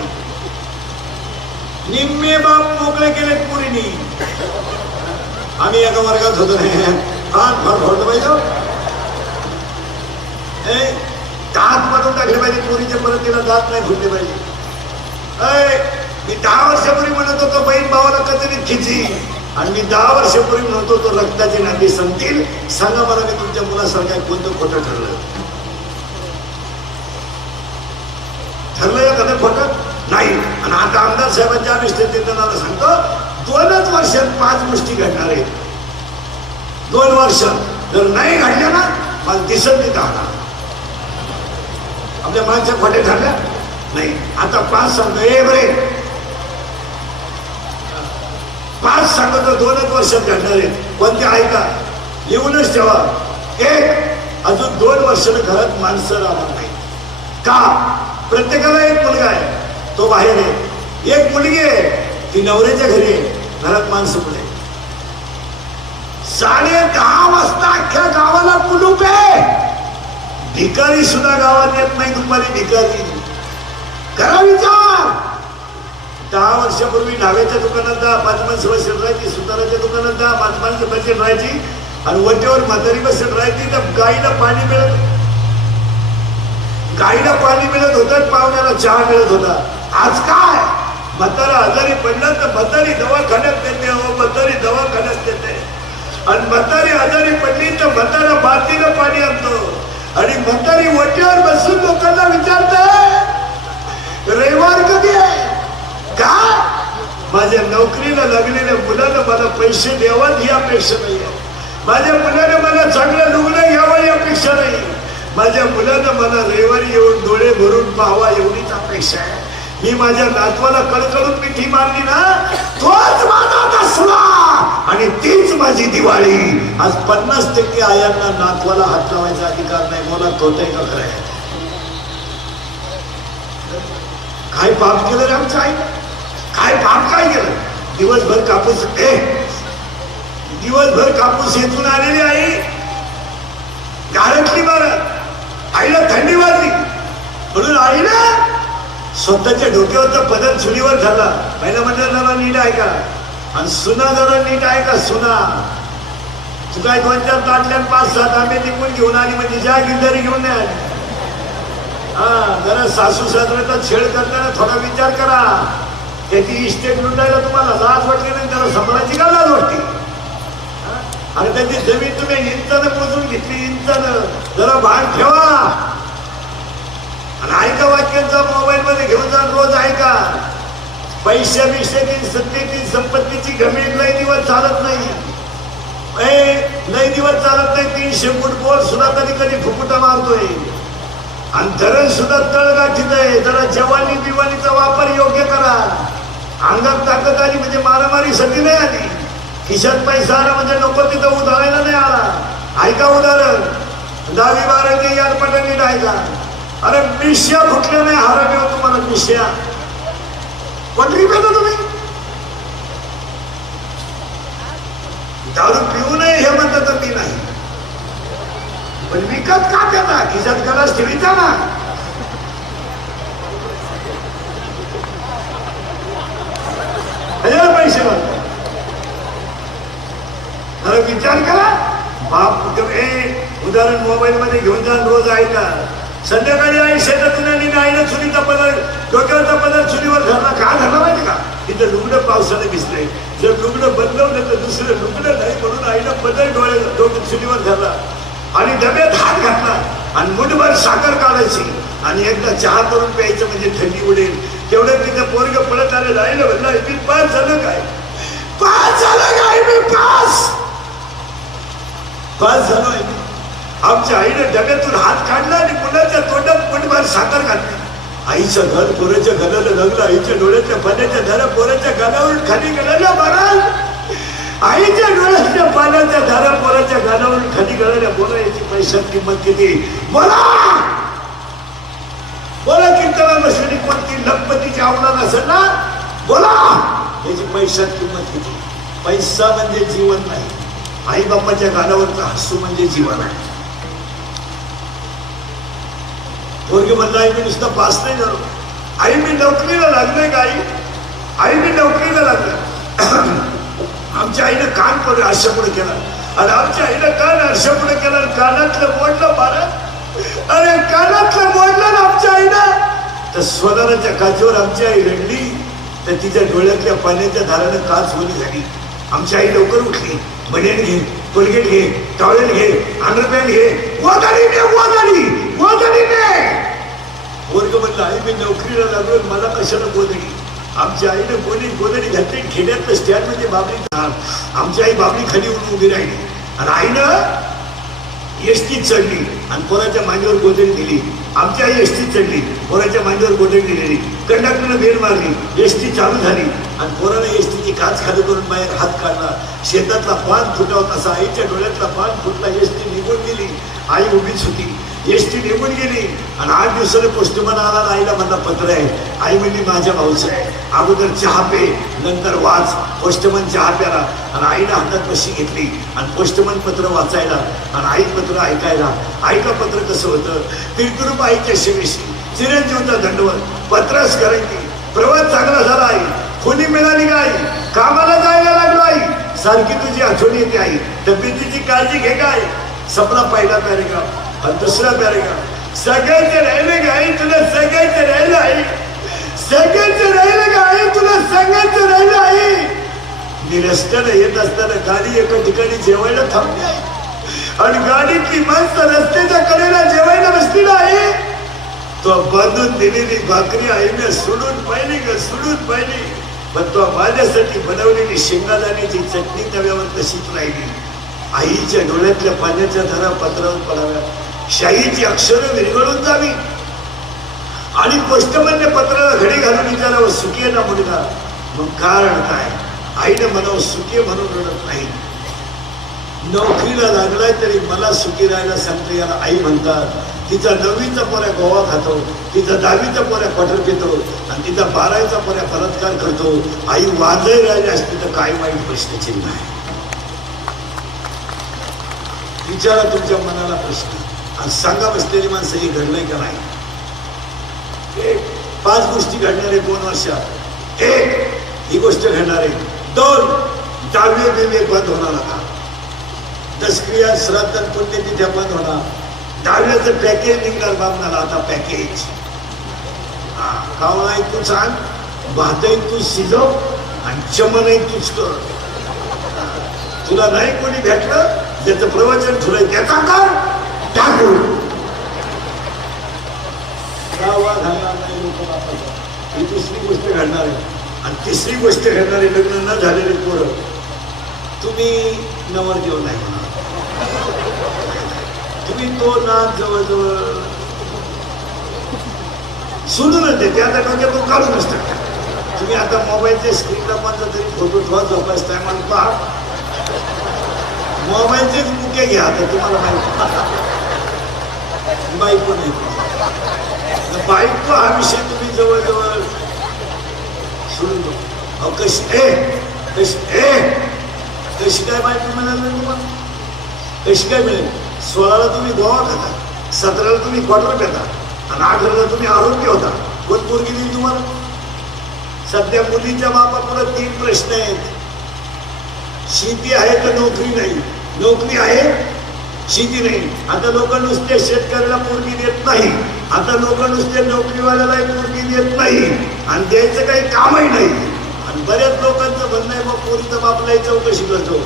निम्मे बाप मोकळे केले पुरीनी. आम्ही एका वर्गात होतो नाही फोडलं पाहिजे, दात मधून टाकले पाहिजे पुरीच्या, परत तिला दात नाही फुटले पाहिजे. मी 10 वर्षापूर्वी म्हणत होतो बहीण भावाला कधीच खिची, आणि मी 10 वर्षापूर्वी म्हणत होतो रक्ताची नाती संपतील. सांगा मला मी तुमच्या मुलासारखं कोणतं खोटं ठरलं एखादं खोटं नाही. आणि आता आमदार साहेबांच्या अभिष्ठाला सांगतो 2च वर्षात 5 गोष्टी घडणार आहेत. 2 वर्षात जर नाही घडल्या ना मला दिसत नाही का आपल्या माणसा खोटे ठरल्या नाही. आता 5 सांगतो, बरे 5 सांगतो 2च वर्षात घडणार आहेत. कोणते ऐका, लिहूनच ठेवा. 1, अजून 2 वर्षानं घरात माणसं राहणार नाही. का? प्रत्येकाला एक मुलगा आहे, तो बाहेर आहे. एक मुलगी आहे, ती नवऱ्याच्या घरी आहे. घरात माणसं पुढे 10:30 वाजता अख्ख्या गावाला कुलूप आहे. भिकारी सुद्धा गावात येत नाही दुपारी. भिकारी करा विचार. 10 वर्षापूर्वी न्हाव्याच्या दुकानात जा, 5 माणसं बसेल राहायची. सुताराच्या दुकानात जा, 5 माणसं बसेल राहायची. आणि वटेवर म्हातारी बसेल राहायची. तर गाईला पाणी मिळत होतं, पाहुण्याला चहा मिळत होता. आज काय म्हातारा आजारी पडलं तर म्हातारी दवाखान्यात देते, म्हातारी दवाखान्यात देते. आणि म्हातारी आजारी पडली तर म्हातारा बातीनं पाणी आणतो. आणि म्हातारी वटेवर बसून लोकांना विचारते रविवार कधी आहे का? माझ्या नोकरीला लागलेल्या मुलानं मला पैसे द्यावं ही अपेक्षा नाही आहे. माझ्या मुलानं मला चांगलं लुगडं घ्यावं ही अपेक्षा नाही. माझ्या मुलानं मला रविवारी येऊन डोळे भरून पाहावा एवढीच अपेक्षा आहे. मी माझ्या नातवाला कळकळून मिठी मारली ना, तोच माझा दसरा आणि तीच माझी दिवाळी. आज 50% आयांना नातवाला हात लावायचा अधिकार नाही. मला खोटं का खरं? काय पाप केलं रे आमचं आई? काय पाप काय केलं? दिवसभर कापूस येथून आलेली आई गारटली बरं. आईला थंडी वाजली म्हणून आईला स्वतःच्या डोक्यावरचा पदर चुलीवर झाला. पहिला म्हणलं जरा नीट ऐका, आणि सुना जरा नीट ऐका. सुना तू काय 2-4 ताटल्यान 5-7 आंबे निघून घेऊन आली म्हणजे ज्या गिल्दारी घेऊन नाही आली. जरा सासू सासऱ्याचा छेड करताना थोडा विचार करा. त्याची इस्टेट लुटायला तुम्हाला लाज वाटली नाही, त्याला सांभाळायची का लाज वाटते? आणि त्याची जमीन तुम्ही इंचानं मोजून घेतली, इंचानं. जरा भान ठेवा. आणि ऐका वाक्यांचा मोबाईल मध्ये घेऊन जा, रोज ऐका. पैशाची सत्तेची संपत्तीची गमीर लय दिवस चालत नाही. लय दिवस चालत नाही. 300 फूट बोल सुद्धा कधी फुकुटा मारतोय. आणि धरण सुद्धा तळगाठीत आहे. जरा जवानी बिवानीचा वापर योग्य करा. अंगात ताकद आली म्हणजे मारामारीसाठी नाही आली. खिशात पैसा आला म्हणजे नको तिथं उधारायला नाही आला. ऐका उदाहरण, 10वी-12वी यारपटाने ऐका. अरे मिश्या फुटल्या नाही हरामी हो तुम्हाला. मिश्या पटरी पेता तुम्ही. दारू पिऊ नये हे म्हणतात तर मी नाही, पण विकत का पेता? खिशात गलास ठेवीचा ना. पैसे विचार करा. बाप उदाहरण मोबाईल मध्ये घेऊन जा, रोज ऐका. संध्याकाळी आई शेतातून आली ना, आईनं चुलीचा पदार्थ, डोक्यावरचा पदार्थ चुलीवर धरला. का धरला माहिती का? तिथं लुगडं पावसाने भिजलंय. जर लुगडं बदलवलं तर दुसरं लुगडं नाही म्हणून आईनं बदल डोळे चुलीवर धरला आणि डब्यात हात घातला आणि मुठभर साखर काढायची आणि एकदा चहा करून प्यायचं म्हणजे थंडी उडेल. तेवढं तिथं पोरग पळत आलेलं. आईला म्हणलं मी पास झालं काय? पास झालं काय? मी पास झालोय. आमच्या आईने डब्यातून हात काढला आणि मुलाच्या तोंडात मुठभर साखर घातली. आईचं घर पोराच्या घराला लागलं. आईच्या डोळ्याच्या पाण्याच्या धारा पोराच्या गालावरून खाली गेला. महाराज आईच्या डोळ्याच्या पाण्याच्या धारा पोराच्या गालावरून खाली घालणाऱ्या बोला याची पैशात किंमत किती? बोला बोला कीर्तना बसलेली कोणती लखपतीची आवडा नसेल ना, बोला याची पैशात किंमत किती? पैसा म्हणजे जीवन नाही, आई बापाच्या गालावरचा हसू म्हणजे जीवन आहे. पोरगी म्हणलं आई मी नुसतं पास नाही झालो, आई मी नोकरीला लागलोय का आई? आई मी नोकरीला लागलोय. आमच्या आईनं कान पुढे आरशा पुढे केला आणि आमच्या आईनं कान आरशा पुढे केला आणि कानातलं मोडलं महाराज. अरे कानातलं मोडलं ना आमच्या आईनं. तर स्वराच्या काचेवर आमची आई रडली तर तिच्या डोळ्यातल्या पाण्याच्या धारानं काच होली झाली. आमची आई लवकर उठली, बनियन घे, कोलगेट घे, टॉवेल घे, अंडरपॅन्ट घे, गोधडी ने गोधडी गोधडी ने. वर्ग म्हणलं आई मी नोकरीला लागलो मला कशाला गोधडी? आमच्या आईनं गोधडी घातली, खेड्यातलं स्टँड मध्ये बाबरी. आमची आई बाबरी खाली उठून उभी राहिली आणि आईनं एसटीत चढली आणि पोराच्या मांडीवर गोधडी दिली. आमची आई एसटीत चढली, पोराच्या मांडीवर गोधडी दिलेली. कंडक्टरनं बेल मारली, एसटी चालू झाली आणि पोरानं एसटीची काच खाली करून बाहेर हात काढला. शेतातला पान फुटावत असा आईच्या डोळ्यातला पान फुटला. एसटी निघून गेली, आई उभीच होती. एसटी निघून गेली आणि 8 दिवसाने पोस्टमन आला. आईला म्हणला पत्र आहे. आई म्हणजे माझ्या भाऊचं आहे. अगोदर चहा पे नंतर वाच. पोस्टमन चहा प्याला आणि आईला हातात बशी घेतली आणि पोस्टमन पत्र वाचायला आणि आई पत्र ऐकायला. आईला पत्र कसं होतं? तिरकुरूप आईच्या शेवेशी चिरंजीवचा दंडवत. पत्रच करायची. प्रवास चांगला झाला आई. खोली मिळाली का आई? कामाला जायला लागलो आई. सारखी तुझी आठवण येते आई. तब्येतीची काळजी घे का आई? सपना पहिला पॅरेग्राफ आणि दुसरा पॅरेग्राफ. सगळ्यांचे राहिले का आई? तुला सगळ्यांचे राहिलं आई. सगळ्यांचे राहिलं का आई? तुला सगळ्यांचे राहिलं आई. मी रस्त्यानं येत असताना गाडी एका ठिकाणी जेवायला थांबली आहे आणि गाडीतली माणसं रस्त्याच्या कडेला जेवायला बसली नाही. तो बांधून दिलेली भाकरी आईने सोडून पाहिली का? सोडून पाहिली. पण तो माझ्यासाठी बनवलेली शेंगादाण्याची चटणी तव्यावर तशीच राहिली. आईच्या डोळ्यातल्या पाण्याच्या धारा पत्रावर पडाव्या, शाहीची अक्षरं विरघळून जावी आणि पोस्टमनने पत्राला घडी घालून विचारावं सुखी आहे ना मुलगा? मग कारण काय? आईने म्हणावं सुखी म्हणून रडत नाही. नोकरीला लागलाय तरी मला सुखी राहायला सांगते याला आई म्हणतात. तिचा 9वीचा पोऱ्या गोवा खातो, तिचा 10वीचा पोऱ्या क्वार्टर घेतो आणि तिचा 12वीचा पोऱ्या बलात्कार करतो. आई वाजही राहिली असती तर काय वाईट प्रश्नचिन्ह आहे? विचारा तुमच्या मनाला प्रश्न आणि सांगा बसलेली माणसं हे घडलंय का नाही? 5 गोष्टी घडणार आहे 2 वर्षात. 1 ही गोष्ट घडणार आहे. 2 दावे बिवे बंद होणार. आता दसक्रिया श्राद्ध पुण्यतिथ्या बंद होणार. 10व्याचं पॅकेज निघणार बाबनाला. आता पॅकेज खावणाही तू सांग, भातही तू शिजव आणि चमनही तूच कर. तुला नाही कोणी भेटलं त्याचं प्रवचन ठुलंय त्याचा कर टाकू. ही दुसरी गोष्ट घडणार आहे. आणि तिसरी गोष्ट घडणार आहे लग्न न झालेले पोरं. तुम्ही नवरदेव नाही होणार. तुम्ही तो नाच जवळजवळ सोडूनच देते. आता डोक्यात तो काढूनच टाका. तुम्ही आता मोबाईलच्या स्क्रीनला माझा तरी फोटो ठेवा. झोपायचा टायमाला पहा. मोबाईलचेच मुके घ्या. आता तुम्हाला माहिती बायको नाही. बायको हा विषय तुम्ही जवळजवळ सोडून दो. अहो कशी काय बायको मिळाल तुम्हाला? कशी काय मिळेल? 16ला तुम्ही गोवा खाता, 17ला तुम्ही क्वार्टर पेता आणि 18ला तुम्ही आरोग्य होता. कोण पोरगी देईल तुम्हाला? सध्या मुलीच्या बापापुढे 3 प्रश्न आहेत. शेती आहे तर नोकरी नाही, नोकरी आहे शेती नाही. आता लोक नुसते शेतकऱ्याला पोरगी देत नाही. आता लोक नुसते नोकरीवाल्याला पोरगी देत नाही आणि द्यायचं काही कामही नाही. आणि बऱ्याच लोकांचं म्हणणं आहे मग पोरीचा बापलाही चौकशी करतो.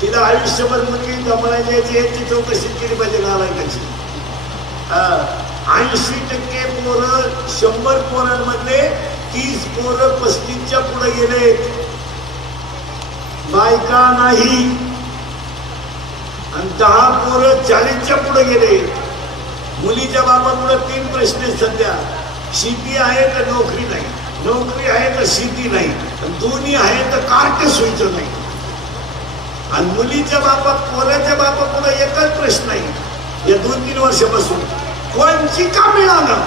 तिला आयुष्यभर मुलगी जमवायची याची चौकशी केली पाहिजे नालायकाची. 80% पोरं 100 पोरांमधले 30 पोरं 35च्या पुढे गेले. बायका नाही. आणि 10 पोरं 40च्या पुढे गेले. मुलीच्या बाबापुढे 3 प्रश्न आहेत सध्या. शेती आहे तर नोकरी नाही, नोकरी आहे तर शेती नाही, दोन्ही आहे तर कार्ट सोयीचं नाही. आणि मुलीच्या बापात पोराच्या बापात तुला एकच प्रश्न आहे या 2-3 वर्षापासून, कोणची का मिळालं?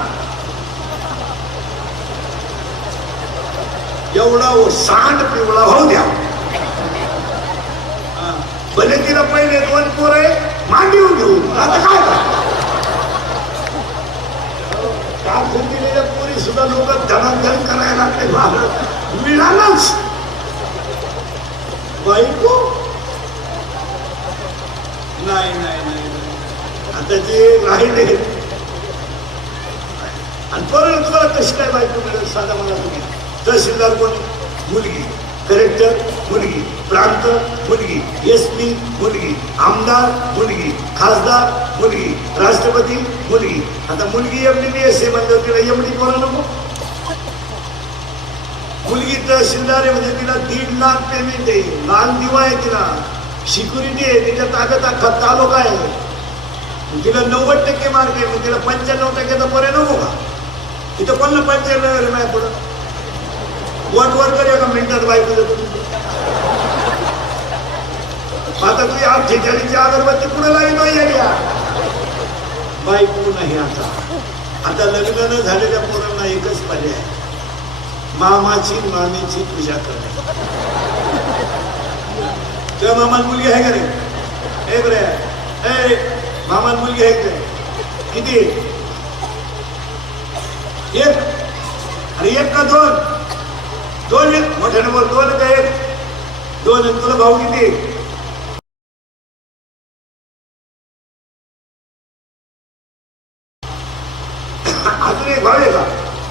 एवढा सांड पिवळा होऊ द्या. भले तिला पहिले 2 पोरं मांडीवर घेऊन आता काय टाकून दिलेल्या पोरी सुद्धा लोक धनाधन करायला लागले. मिळालंच बायको नाही नाही नाही आता जे राहिले आणि परत तुम्हाला कशी काय बायको मिळेल सांगा मला तुम्ही. तहसीलदार कोणी? मुलगी. कलेक्टर मुलगी. प्रांत मुलगी. SP मुलगी. आमदार मुलगी. खासदार मुलगी. राष्ट्रपती मुलगी. आता मुलगी MBBS म्हणजे तिला एवढी बोला नको. मुलगी तहसीलदार आहे म्हणजे तिला 1.5 लाख पेमेंट आहे. लाल दिवा आहे तिला. सिक्युरिटी आहे. तिच्या ताकद अख्खा तालुका आहे. तिला 90% मार्क आहे. मग तिला 95% पर्याय नको का? तिथं कोणाला 95 नाही पुढं वर कर एका मिनिटात बायको देतो. आता तुझी 48ची अगरबत्ती पुढे लागली बायको नाही. आता लग्न न झालेल्या पोरांना एकच पर्याय, मामाची मामीची पूजा करणे. तुझ्या मामाला मुलगी आहे का रे? हे बरे मामाला मुलगी आहे का? किती? एक. अरे एक का 2? 2 एक मोठ्या नंबर 2 का 1? 2. तुला भाऊ किती? अजून एक भाऊ आहे का?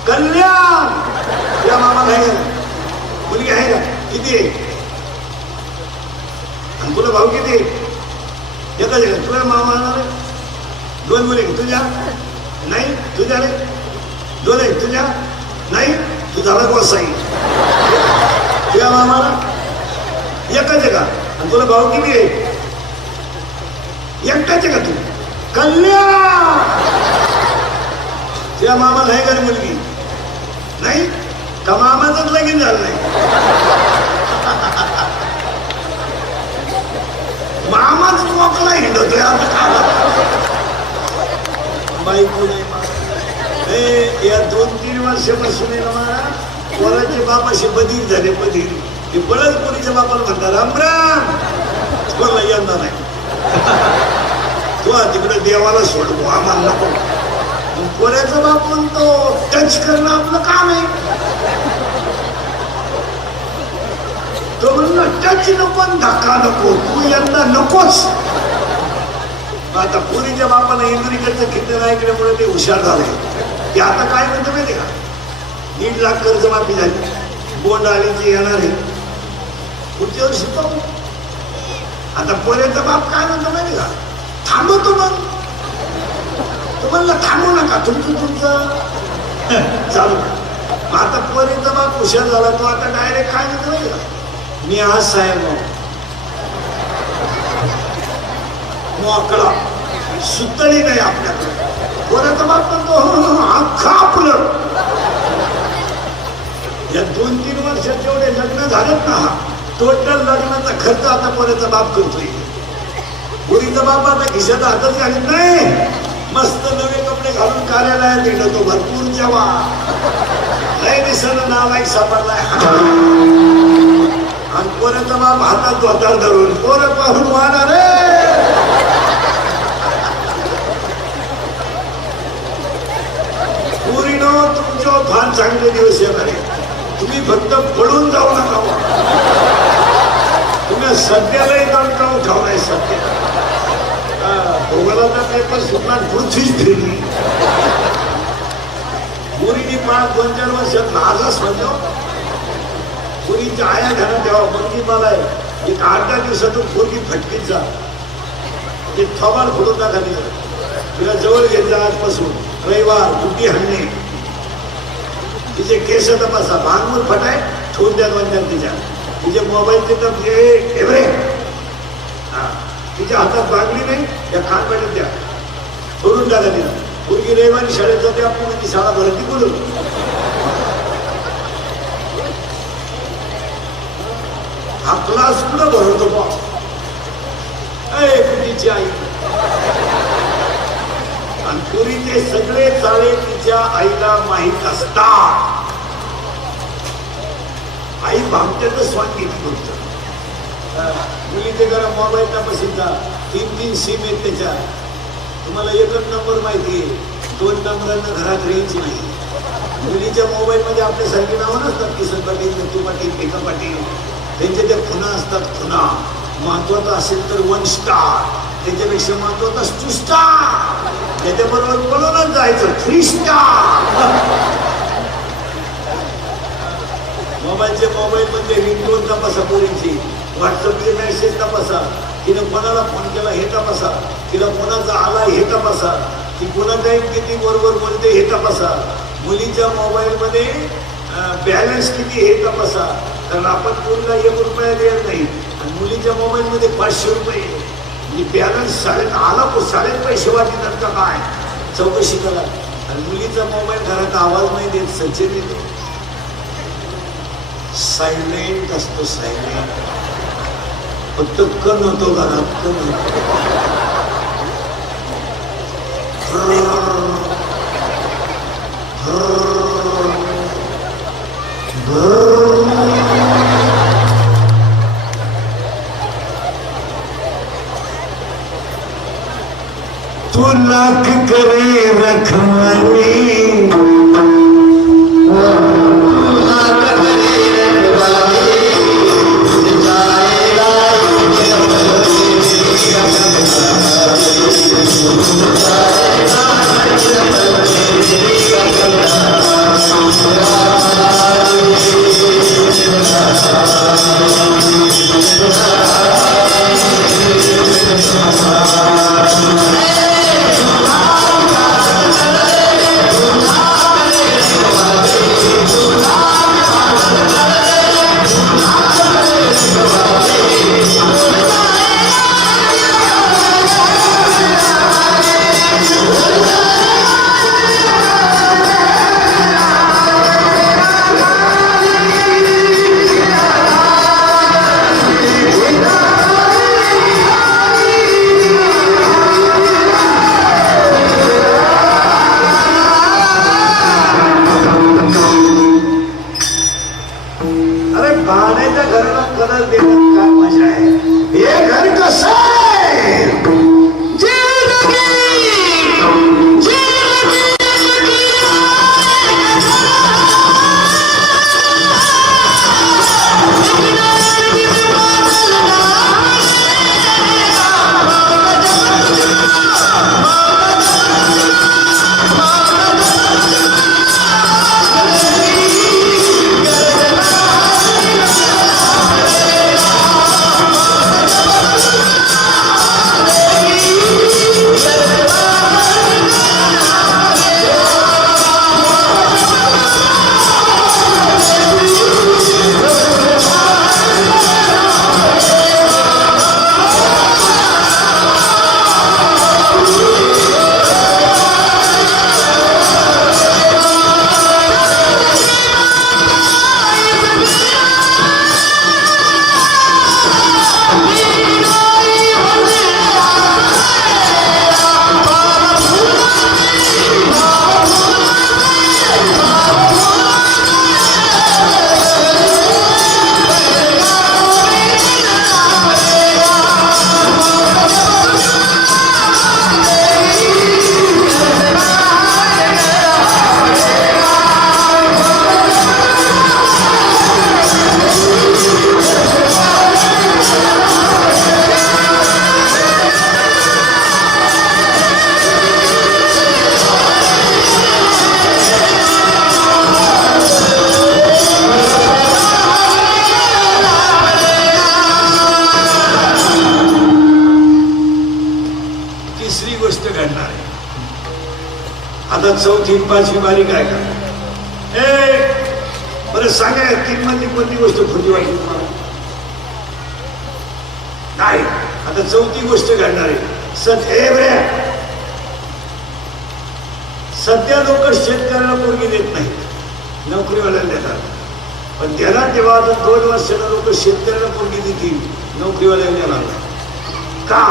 कल्याण. या मामाला आहे का मुलगी? आहे का? किती? आणि तुला भाऊ किती? एकच आहे का? तुला मामा 2 मुली तुझ्या नाही? तुझ्या रे 2 आहे तुझ्या नाही? तू झाला गोसाई. तुझ्या मामाला एकच आहे का? आणि तुला भाऊ किती आहे? एकटाच आहे का तू? कल्याण. तुझ्या मामाला आहे का मुलगी? नाही का? मामाचंच लगीन झालं नाही? मामाच मोकला हिंडतोय आता का? बायको नाही. या 2-3 वर्षापासून पोराचे बाप असे बधीर झाले. बधीर हे बळच पोरीच्या बापाला म्हणतात राम राम. कोणाला यंदा नाही. तू तिकडे देवाला सोडतो आम्हाला नको. पोऱ्याचा बाप म्हणतो टच करणं आपलं काम आहे. तो म्हणला टच नको धक्का नको. तू यंदा नकोच. आता पोरीच्या बापाला इंद्रिकडचं कीर्तन ऐकल्यामुळे ते हुशार झाले. ते आता काय म्हणतो माहिती का? 1.5 लाख कर्जमाफी झाली. बोंड आलीची येणार आहे पुढच्या वर्षी पाहू. आता पोऱ्याचा बाप काय म्हणतो माहिती का? थांबवतो मग. तो म्हणला थांबू नका तुमचं चालू. आता पोरीचा बाप हुशार झाला. तो आता डायरेक्ट काय म्हणतो माहिती का? मी आज साहेब मोकळा सुतळी नाही आपल्याकडे. पोराचा बाप म्हणतो अख्खा आपलं. या 2-3 वर्षात जेवढे लग्न झालेत ना, टोटल लग्नाचा खर्च आता पोराचा बाप करतोय. पोरीचा बाप आता खिशात हातच घालत नाही. मस्त नवे कपडे घालून कार्यालयात येतो भरपूर जेव्हा नाही दिसणं नावाईक सापडलाय. आणि पोराचा बाप हातात धोतर धरून पोरं पाहून वाहणार रे. पुरीनो तुमच्या फार चांगले दिवस येणार आहे. तुम्ही फक्त पडून जाऊ नका. तुम्ही सध्यालाही जाऊन ठेवलाय. सध्या भूगोलाचा पेपर सुटला पृथ्वीच फिरली. पुरीनी 5-4 वर्षात नाजच म्हणतो. पुरीच्या आया घरात तेव्हा मुलगी मला एक 8-10 दिवसातून पोरगी फटकीत जा. ते थोबाड फुटून टाका. तिला जवळ घ्यायचं. आजपासून रविवार दुटी हाणणे. तिचे केस तपासा. भांगूर फटाय ठेवून द्या 2-4 तिच्या. तिचे मोबाईल तिथं तिच्या हातात बांगडी नाही. त्या कानपाटीत द्या. सोडून टाका तिला. मुलगी रविवारी शाळेत जाते. आपण ती शाळा भरती बोलून हा क्लास कुठं भरवतो बा. ऐ मुलीची आई. आणि पुरीचे सगळे चाळे तिच्या आईला माहीत असतात. आई भामट्याचं स्वान किती करतो. मुलीचे घरा मोबाईल तपासीचा 3 सिम आहेत त्याच्या. तुम्हाला एकच नंबर माहिती आहे, 2 नंबरांना घरात रेंज नाही. मुलीच्या मोबाईल मध्ये आपल्यासारखी नावं नसतात, किसन पाटील, दत्तू पाटील, पिका पाटील. त्यांचे त्या खुणा असतात. खुणा महत्वाचा असेल तर 1 स्टार, त्याच्यापेक्षा महत्वाचा 2 स्टार, त्याच्याबरोबर बोलूनच जायचं 3 स्टार. मोबाईल मध्ये रिंगटोन तपासा, पोरींची व्हॉट्सअपचे मेसेज तपासा, तिनं कोणाला फोन केला हे तपासा, तिला कोणाचा आला हे तपासा, ती कोणा टाइम किती बरोबर बोलते हे तपासा. मुलीच्या मोबाईल मध्ये बॅलन्स किती हे तपासा. कारण आपण पोरीला 1 रुपया देत नाही आणि मुलीच्या मोबाईल मध्ये 500 रुपये म्हणजे बॅलन्स आला को 5.5 वाटतात का काय, चौकशी करा. आणि मुलीचा मोबाईल घरात आवाज नाही देत, सचिन येतो, सायलेंट असतो. सायलेंट फक्त कण होतो घरात, कण होतो. तू लाख करे रखवाली, आता 4थी 5वी बारी काय का बरं सांगा, 3 मधली कोणती गोष्ट खोटी वाटली तुम्हाला? नाही. आता 4थी गोष्ट घडणार आहे. सध्या लोक शेतकऱ्याला पोरगी देत नाही, नोकरीवाल्याला देतात. पण त्याला तेव्हा 2 वर्षाला लोक शेतकऱ्याला पोरगी देतील, नोकरीवाल्याला देणार. का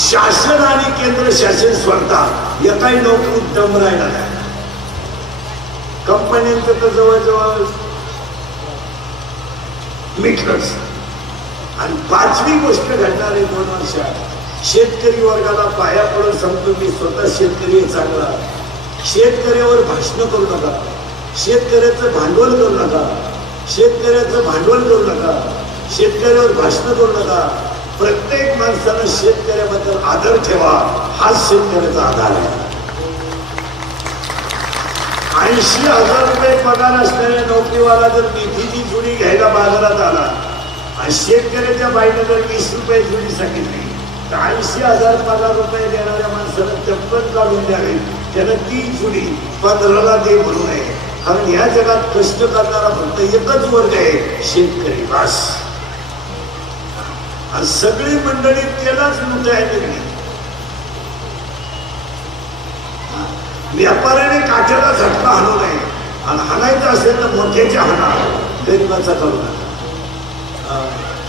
शासन आणि केंद्र शासन स्वतः एकाही नोकरीत दम राहिला नाही. कंपन्यांचं तर जवळजवळ मिटलंच. आणि पाचवी गोष्ट घडणार आहे 2 वर्षात. शेतकरी वर्गाला पाया पडून सांगतो मी, स्वतः शेतकरी आहे चांगला. शेतकऱ्यावर भाषण करू नका, शेतकऱ्याचं भांडवल करू नका, शेतकऱ्याचं भांडवल करू नका, शेतकऱ्यावर भाषण करू नका. प्रत्येक माणसानं शेतकऱ्याबद्दल आदर ठेवा. हाच शेतकऱ्याचा आधार आहे. 80,000 रुपये पगार असणाऱ्या नोकरीवाला जर मेथीची जुडी घ्यायला बाजारात आला आणि शेतकऱ्याच्या बाईने जर 20 रुपये जुडी सांगितली तर 80,000 पगार रुपये देणाऱ्या माणसाला चप्पल काढून द्यावे. त्यानं ती जुडी 15ला दे म्हणू नये. कारण या जगात कष्ट करणारा फक्त एकच वर्ग आहे, शेतकरी. बस. आणि सगळी मंडळी त्यालाच लुटायला लागली. व्यापाऱ्याने काठ्याला झटका हाणू नये. आणि हाणायचं असेल तर मोठ्याच्या हाणा, गरीबाचा करू नका.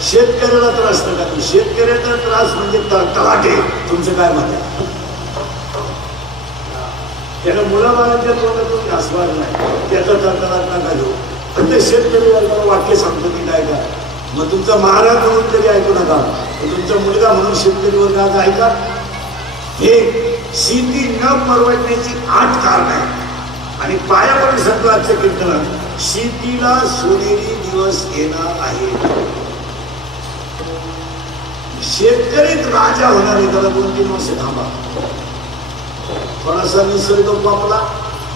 शेतकऱ्याला त्रास नका. शेतकऱ्याचा त्रास म्हणजे तळाटे. तुमचं काय मत आहे? त्याला मुलाबाळांच्या तोंडातून घासवार नाही, त्याचा तळतळाट नका घेऊ. पण ते शेतकरी वर्गाला वाक्य सांगतो की काय का, मग तुमचा महाराज म्हणून तरी ऐकू नका, तुमचा मुलगा म्हणून शेतकरी वर्गाचा ऐका. हे शेती न परवडण्याची 8 कारण आहे. आणि पायावर सांगतो आजच्या कीर्तनात, शेतीला सोनेरी दिवस येणार आहे. शेतकरीच राजा होणार आहे. त्याला 2-3 वर्ष थांबा. थोडासा निसर्ग पापला,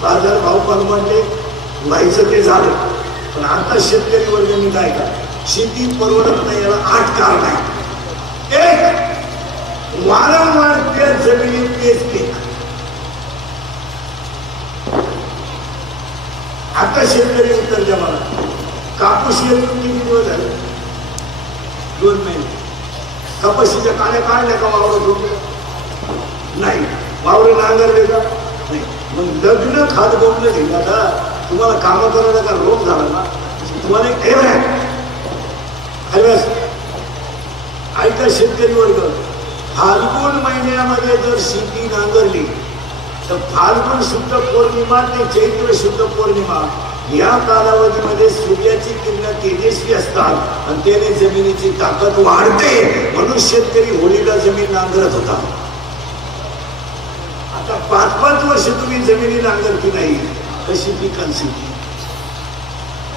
बाजार भाव परवडले, व्हायचं ते झालं. पण आता शेतकरी वर्गाने काय का, शेती परवडत नाही. याला 8 कारण आहे. 1, वारंवार त्या जमिनीत तेच पीक. आता शेतकरी उत्तर द्या मला, कापूस येऊन किती दिवस झाले? 2 महिने. कपाशीच्या काड्या काढल्या का वावरात? नाही. वावर नांगरले का? नाही. मग लग्न खात बोललं नाही का? तुम्हाला कामं करायला का रोग झाला ना? तुम्हाला एक ठेव आहे. ऐका शेतकरी वर्ग, फाल्गुन महिन्यामध्ये जर शेती नांगरली तर फाल्गुन शुद्ध पौर्णिमा ते चैत्र शुद्ध पौर्णिमा या कालावधीमध्ये सूर्याची किरण तेजस्वी असतात आणि त्याने जमिनीची ताकद वाढते. म्हणून शेतकरी होळीला जमीन नांगरत होता. आता 5-5 वर्ष तुम्ही जमिनी नांगरती नाही, कशी पिकांची?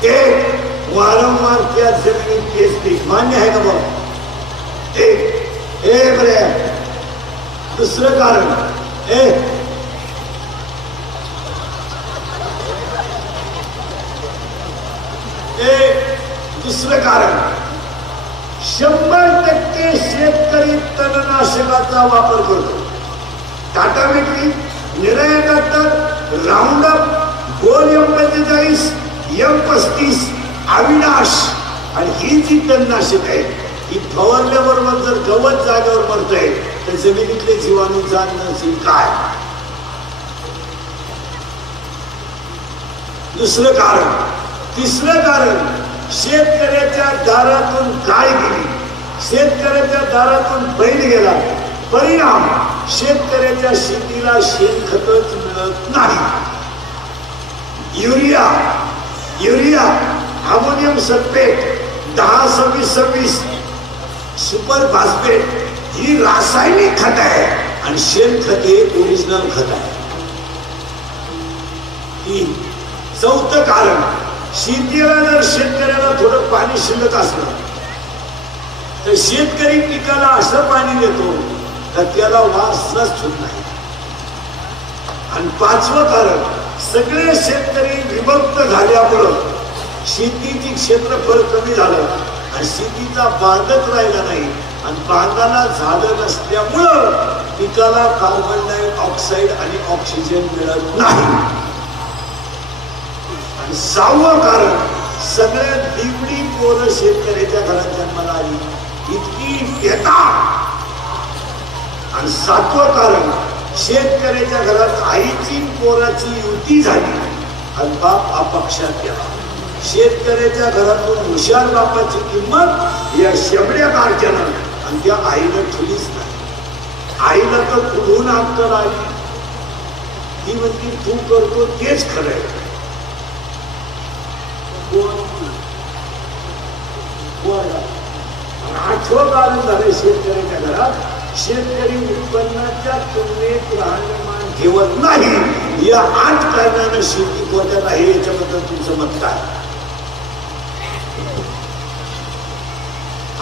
एक, वारंवार त्या जमिनीत तेच पीक. मान्य आहे का बाबा? एक बरे. दुसरं कारण, दुसरं कारण, 100% शेतकरी तणनाशकाचा वापर करतो. टाटा मेट्री, निराया डॉक्टर, राऊंड अप, गोल M45, M35, अविनाश आणि ही जी तणनाशक आहे ही फवारल्याबरोबर जर गवत जागेवर मरतंय तर जमिनीतले जीवाणू जात नसेल काय? दुसरं कारण. तिसरं कारण, शेतकऱ्याच्या दारातून गाय गेली, शेतकऱ्याच्या दारातून बैल गेला. परिणाम, शेतकऱ्याच्या शेतीला शेणखतच मिळत नाही. Urea, ammonium sulphate, 10-26-26, super phosphate ही रासायनिक खत आहे आणि शेणखत हे ओरिजिनल खत आहे. 3, चौथं कारण, शेतीला जर शेतकऱ्याला थोडं पाणी शिल्लक असलं तर शेतकरी पिकाला असं पाणी देतो तर त्याला वासच होत नाही. आणि 5वं कारण, सगळे शेतकरी विभक्त झाल्यामुळं शेतीची क्षेत्रफळ कमी झालं आणि शेतीचा बांधच राहिला नाही. आणि बांधाला झाडं नसल्यामुळं पिकाला कार्बन डायऑक्साईड आणि ऑक्सिजन मिळत नाही. आणि 6वं कारण, सगळ्यात दिवडी पोरं शेतकऱ्याच्या घरात जन्माला आली, इतकी देतात. आणि 7वं कारण, शेतकऱ्याच्या घरात आईची पोराची युती झाली आणि बाप अपक्षात गेला. शेतकऱ्याच्या घरातून हुशार बापाची किंमत या शेवड्या कारच्यानं आणि त्या आईनं ठेवलीच नाही. आईला तर कुठून अक्कल आली. ती म्हणती तू करतो तेच खरंय. आठवं काल झालं शेतकऱ्याच्या घरात. शेतकरी उत्पन्नाच्या तुलनेत राहणीमान ठेवत नाही. या 8 कारणानं शेती कोट्यात आहे. याच्याबद्दल तुमचं मत काय?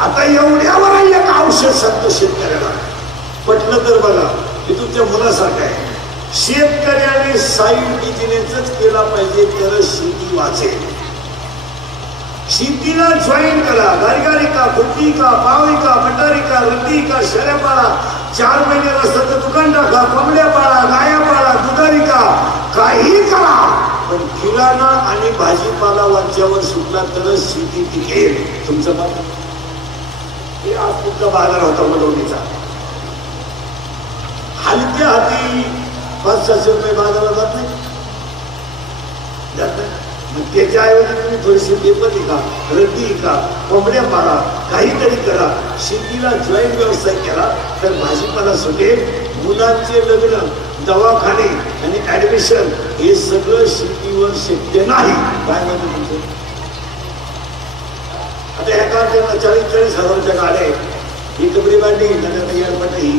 आता एवढ्यावर एक औषध सांगतो शेतकऱ्याला, पटलं तर बघा. हे तुमच्या मुलासारखं आहे. शेतकऱ्याने साईड बिझनेसच केला पाहिजे, तर शेती वाचेल. शेतीला जॉईन करा. गारगारिका, गुट्टिका, पाविका, भंडारिका, रद्दिका, शेळ्या पाळा. 4 महिने रस्त्याचं दुकान टाका. कोंबड्या पाळा, गाया पाळा, दुधारिका, काही करा. पण किराणा आणि भाजीपाला वरच्यावर सुटला तरच शेती टिकेल. तुमचं मत? हे आज तुमचा बाजार होता वडवणीचा. हलक्या हाती 500-600 रुपये बाजारात जात नाही. मग त्याच्याऐवजी तुम्ही थोडीशी पेपर का, रद्दी का, कोंबड्या पाळा, काहीतरी करा. शेतीला जॉईंट व्यवसाय केला तर भाजीपाला सुटेल. मुलांचे लग्न, दवाखाने आणि ऍडमिशन हे सगळं शेतीवर शक्य नाही. काय म्हणतो तुमचं? आता एका 40-40 हजाराच्या गाड्या आहेत. ही कबरी बांधली ही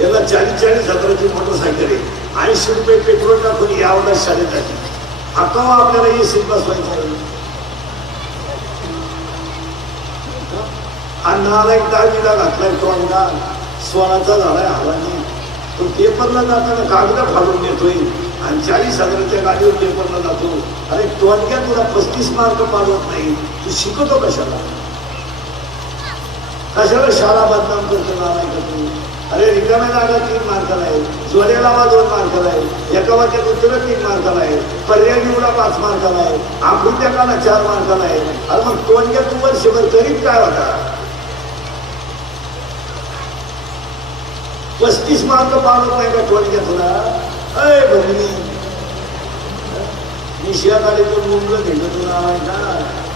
याला 40-40 हजाराची मोटरसायकल आहे. 80 रुपये पेट्रोल टाकून यावला शाळेत जाते. हकावा आपल्याला हे सिलेबस व्हायचा. हा नालायक 10वीला घातलाय तो अंगा सोनाचा झालाय हालाने. तो पेपरला जाताना कागद फाडून देतोय आणि 40 हजाराच्या गाडीवर पेपरला जातो. अरे टोनक्या तुला 35 मार्क पाडवत नाही. तू शिकवतो कशाला? कशाला शाळा बदनाम करतो नालायक तू? अरे रिकाम्या जागा 3 मार्काला आहे. जोड्या लावा 2 मार्काला आहे. एका वाक्यात उत्तर 3 मार्काला आहे. पर्याय निवडा 5 मार्काला आहे. आकृत्या काला 4 मार्काला आहे. अरे मग टोनक्या तू वर्षभर करीत काय होता? 35 मार्क पाडत नाही का टोनक्या तुला? अय भगिनी, निशिया गाडीतून मुंबईला घेतलं तुला आहे का?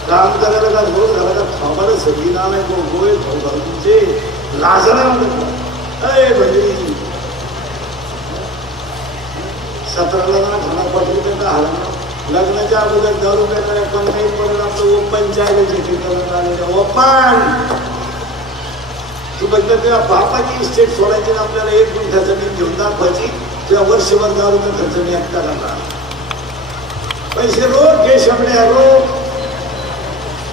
काम करायला का रोज घराला थांबायला सगळी नाव आहे. गोय तुमचे लाज नाही म्हणत. अय भगिनी, 17ला ना खाना पटली तर हरणं. लग्नाच्या अगोदर दारू करणाऱ्या कोणत्याही पडून आपलं ओपन चायला करून आलेलं ओपन. तू बघितलं तुझ्या बापाची इस्टेट सोडायची ना आपल्याला 1 गुंठा जमीन घेऊन दाखवायची. तुझ्या वर्षभर दारूचा खर्च मी एकटा करणार. पैसे रोज घे शमड्या रोज.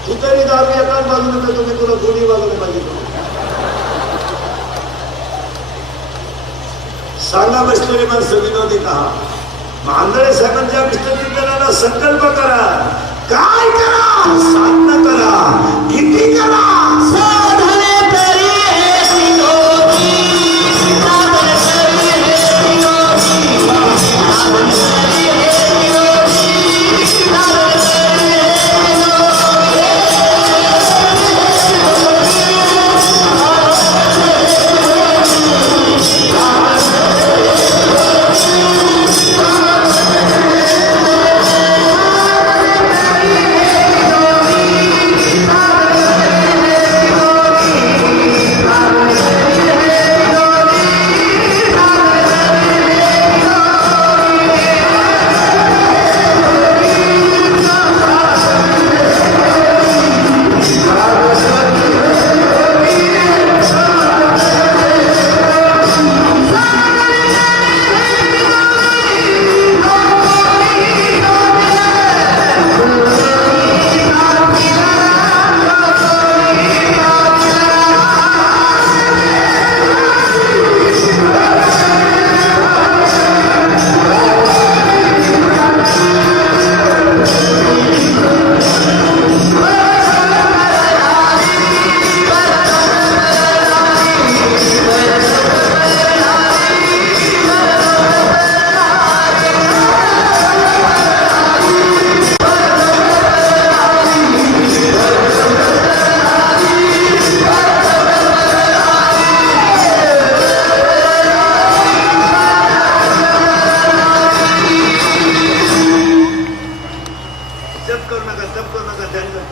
तू तरी दारू एकाच बाजूने तर तुम्ही तुला दोन्ही बाजूने पाहिजे. सांगा बसलेले माणसं विनोदी कहा. आंधळे साहेबांच्या विष्णुचिंतनाला संकल्प करा. काय करा? साधना करा. किती करा? साधने तरी विनोदी, साधने तरी विनोदी, साधने तरी विनोदी, साधने तरी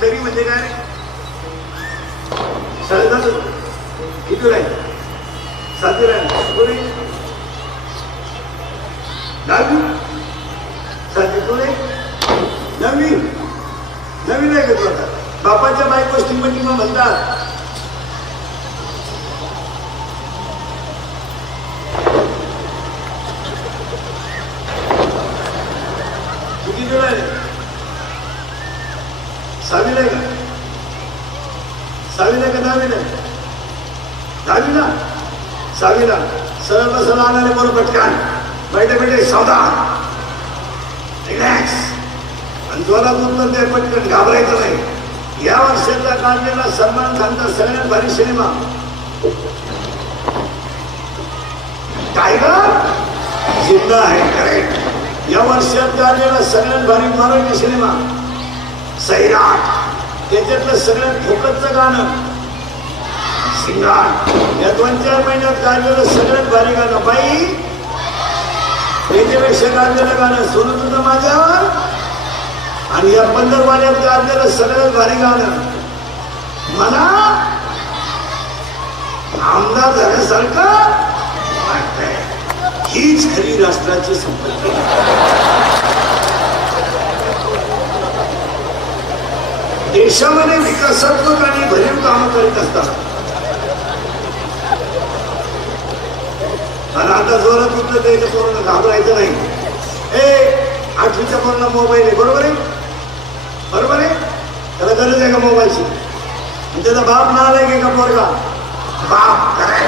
तरी म्हणजे काय? शाळेत किती राहील? 7 राहील. नवीन नवीन आहे का तू आता बापाच्या बायको श्रीमंतीमा म्हणतात किती वेळ आहे सावीला आहे का सावीला का दहावीला दहावीला सावीला सरळ सरळ आणारे बरोबर पटकान बैठे बैठे सावधान रिलॅक्स आणि जोरात उत्तर द्या पटकन घाबरायचं नाही या वर्षाचा काढलेला सलमान खानचा सगळ्यात भारी सिनेमा टायगर जिंदा आहे करेक्ट या वर्षात काढलेला सगळ्यात भारी मराठी सिनेमा सैराट त्याच्यातलं सगळ्यात फोकसचं गाणं सिंगार या 2-4 महिन्यात काढलेलं सगळ्यात भारी गाणं बाई त्याच्यापेक्षा गाजलेलं गाणं सोनू तुझं माझ्यावर आणि या 15 महिन्यात गाजलेलं सगळ्यात भारी गाणं मला आमदार झाल्यासारखं वाटतंय हीच खरी राष्ट्राची संपत्ती देशामध्ये विकासात्मक आणि भरीव कामं करीत असतात आणि आता जोरात उत्तर द्यायचं पोरांना घाबरायचं नाही 8वीच्या पोरांना मोबाईल आहे बरोबर आहे बरोबर आहे त्याला गरज आहे का मोबाईलची त्याचा बाप नालायक आहे का पोरगा बाप काय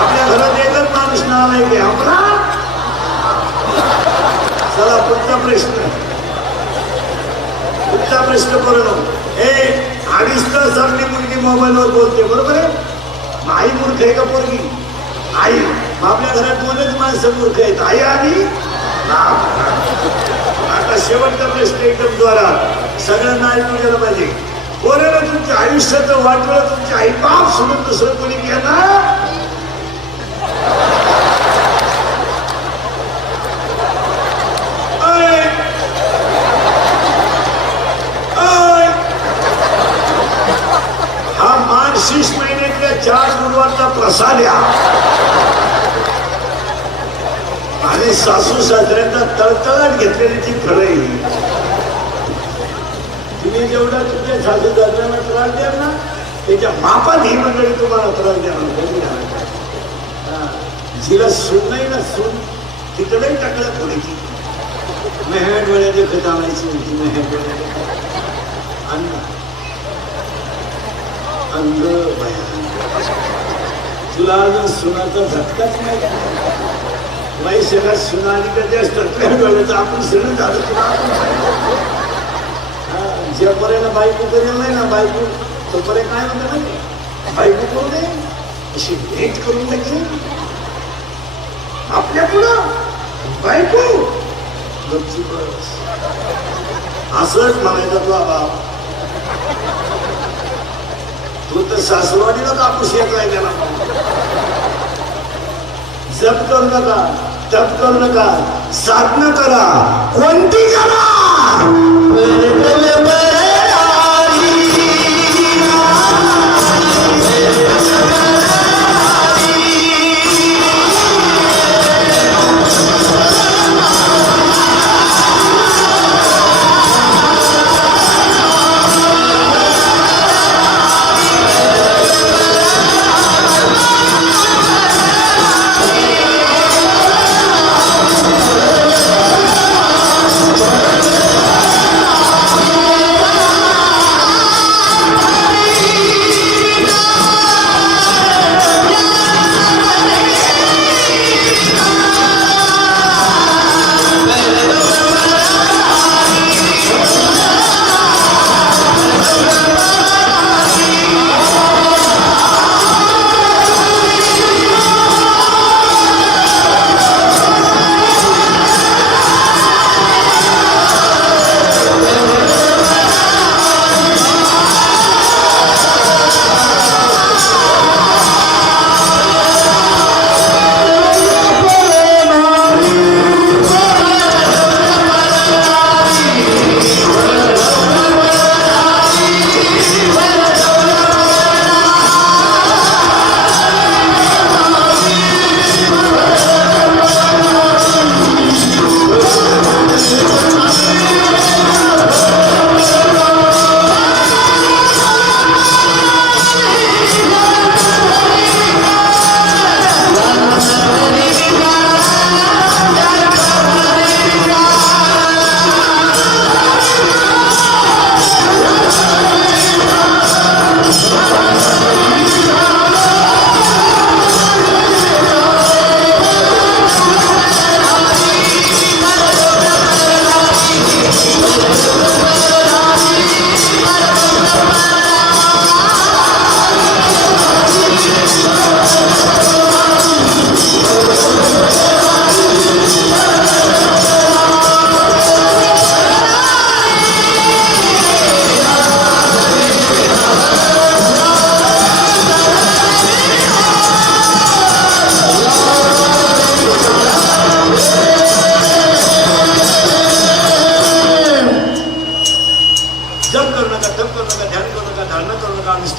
आपल्या घरात एकच माणूस नालायक आहे आपला चला पुढचा प्रश्न करून 2.5 तास आपली मुलगी मोबाईलवर बोलते बरोबर आहे आई मूर्ख आहे का पोरगी आई आपल्या घरात 2च माणसं मूर्ख आहेत आई आणि आता शेवटचा प्रश्न एकदम द्वारा सगळ्यांना ऐकून गेलं पाहिजे पोराला तुमच्या आयुष्याचं वाटलं तुमच्या आई बाप सोडून दुसरं कोणी घेणार हा मार्गशीर्ष महिन्यातल्या 4 गुरुवारचा प्रसाद या आणि सासू सासऱ्यांचा तळतळाट घेतलेली ती फळं तुम्ही जेवढा तुमच्या सासू सासऱ्यांना त्रास द्याल ना त्याच्या मापात ही मंडळी तुम्हाला त्रास देणार जिला सून नाही ना सून तिकडे टाकलं थोडीची मेहनत डोळ्याचे खत आणायची होती मेहनत डोळ्याचे अंग तुला अजून सुनाचा झटकाच नाही बाई सगळ्यात सुना आणि कधी असतात आपण सण झालं ज्या पर्यंत बायको करेल नाही ना बायको तोपर्यंत काय म्हणतं नाही बायको करू नये अशी भेट करून द्यायची आपल्या पुढं बायको असंच म्हणायचा तुला बाप तू तर सासरवाडीला कापूस येतलाय त्याला जप करू नका तप करू नका साधना करा कोणती करा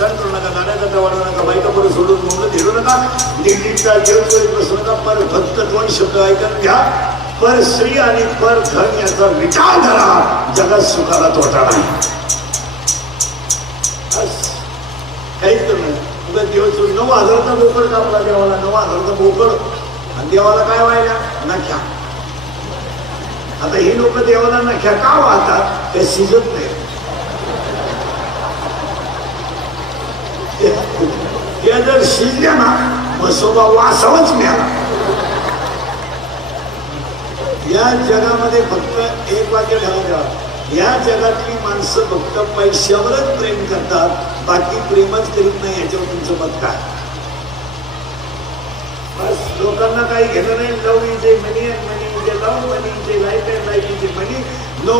नुकसान करू नका, नाण्याचा वाढवू नका, बायका परत सोडून मुलं घेऊ नका, निगडीचा जेवतोय बसू नका, पर फक्त 2 शब्द ऐकून घ्या. पर स्त्री आणि पर धन याचा विचार करा, जगात सुखाला तोटा नाही. काहीच करू नये. तुला दिवस 9,000चा बोकड कापला देवाला, 9,000चा बोकड, आणि देवाला काय व्हायला नख्या. आता ही लोक देवाला नख्या का वाहतात, ते शिजत नाही. त्या जर शिजल्या ना मसोबा वासावच मिळाला. या जगामध्ये फक्त एक वाक्य ठेवा, या जगातली माणसं फक्त पैशावरच प्रेम करतात, बाकी प्रेमच करीत नाही. याच्यावर तुमचं मत काय? बस लोकांना काही घेणं नाही. Love is a money and money is a love, money is a life and life is a money.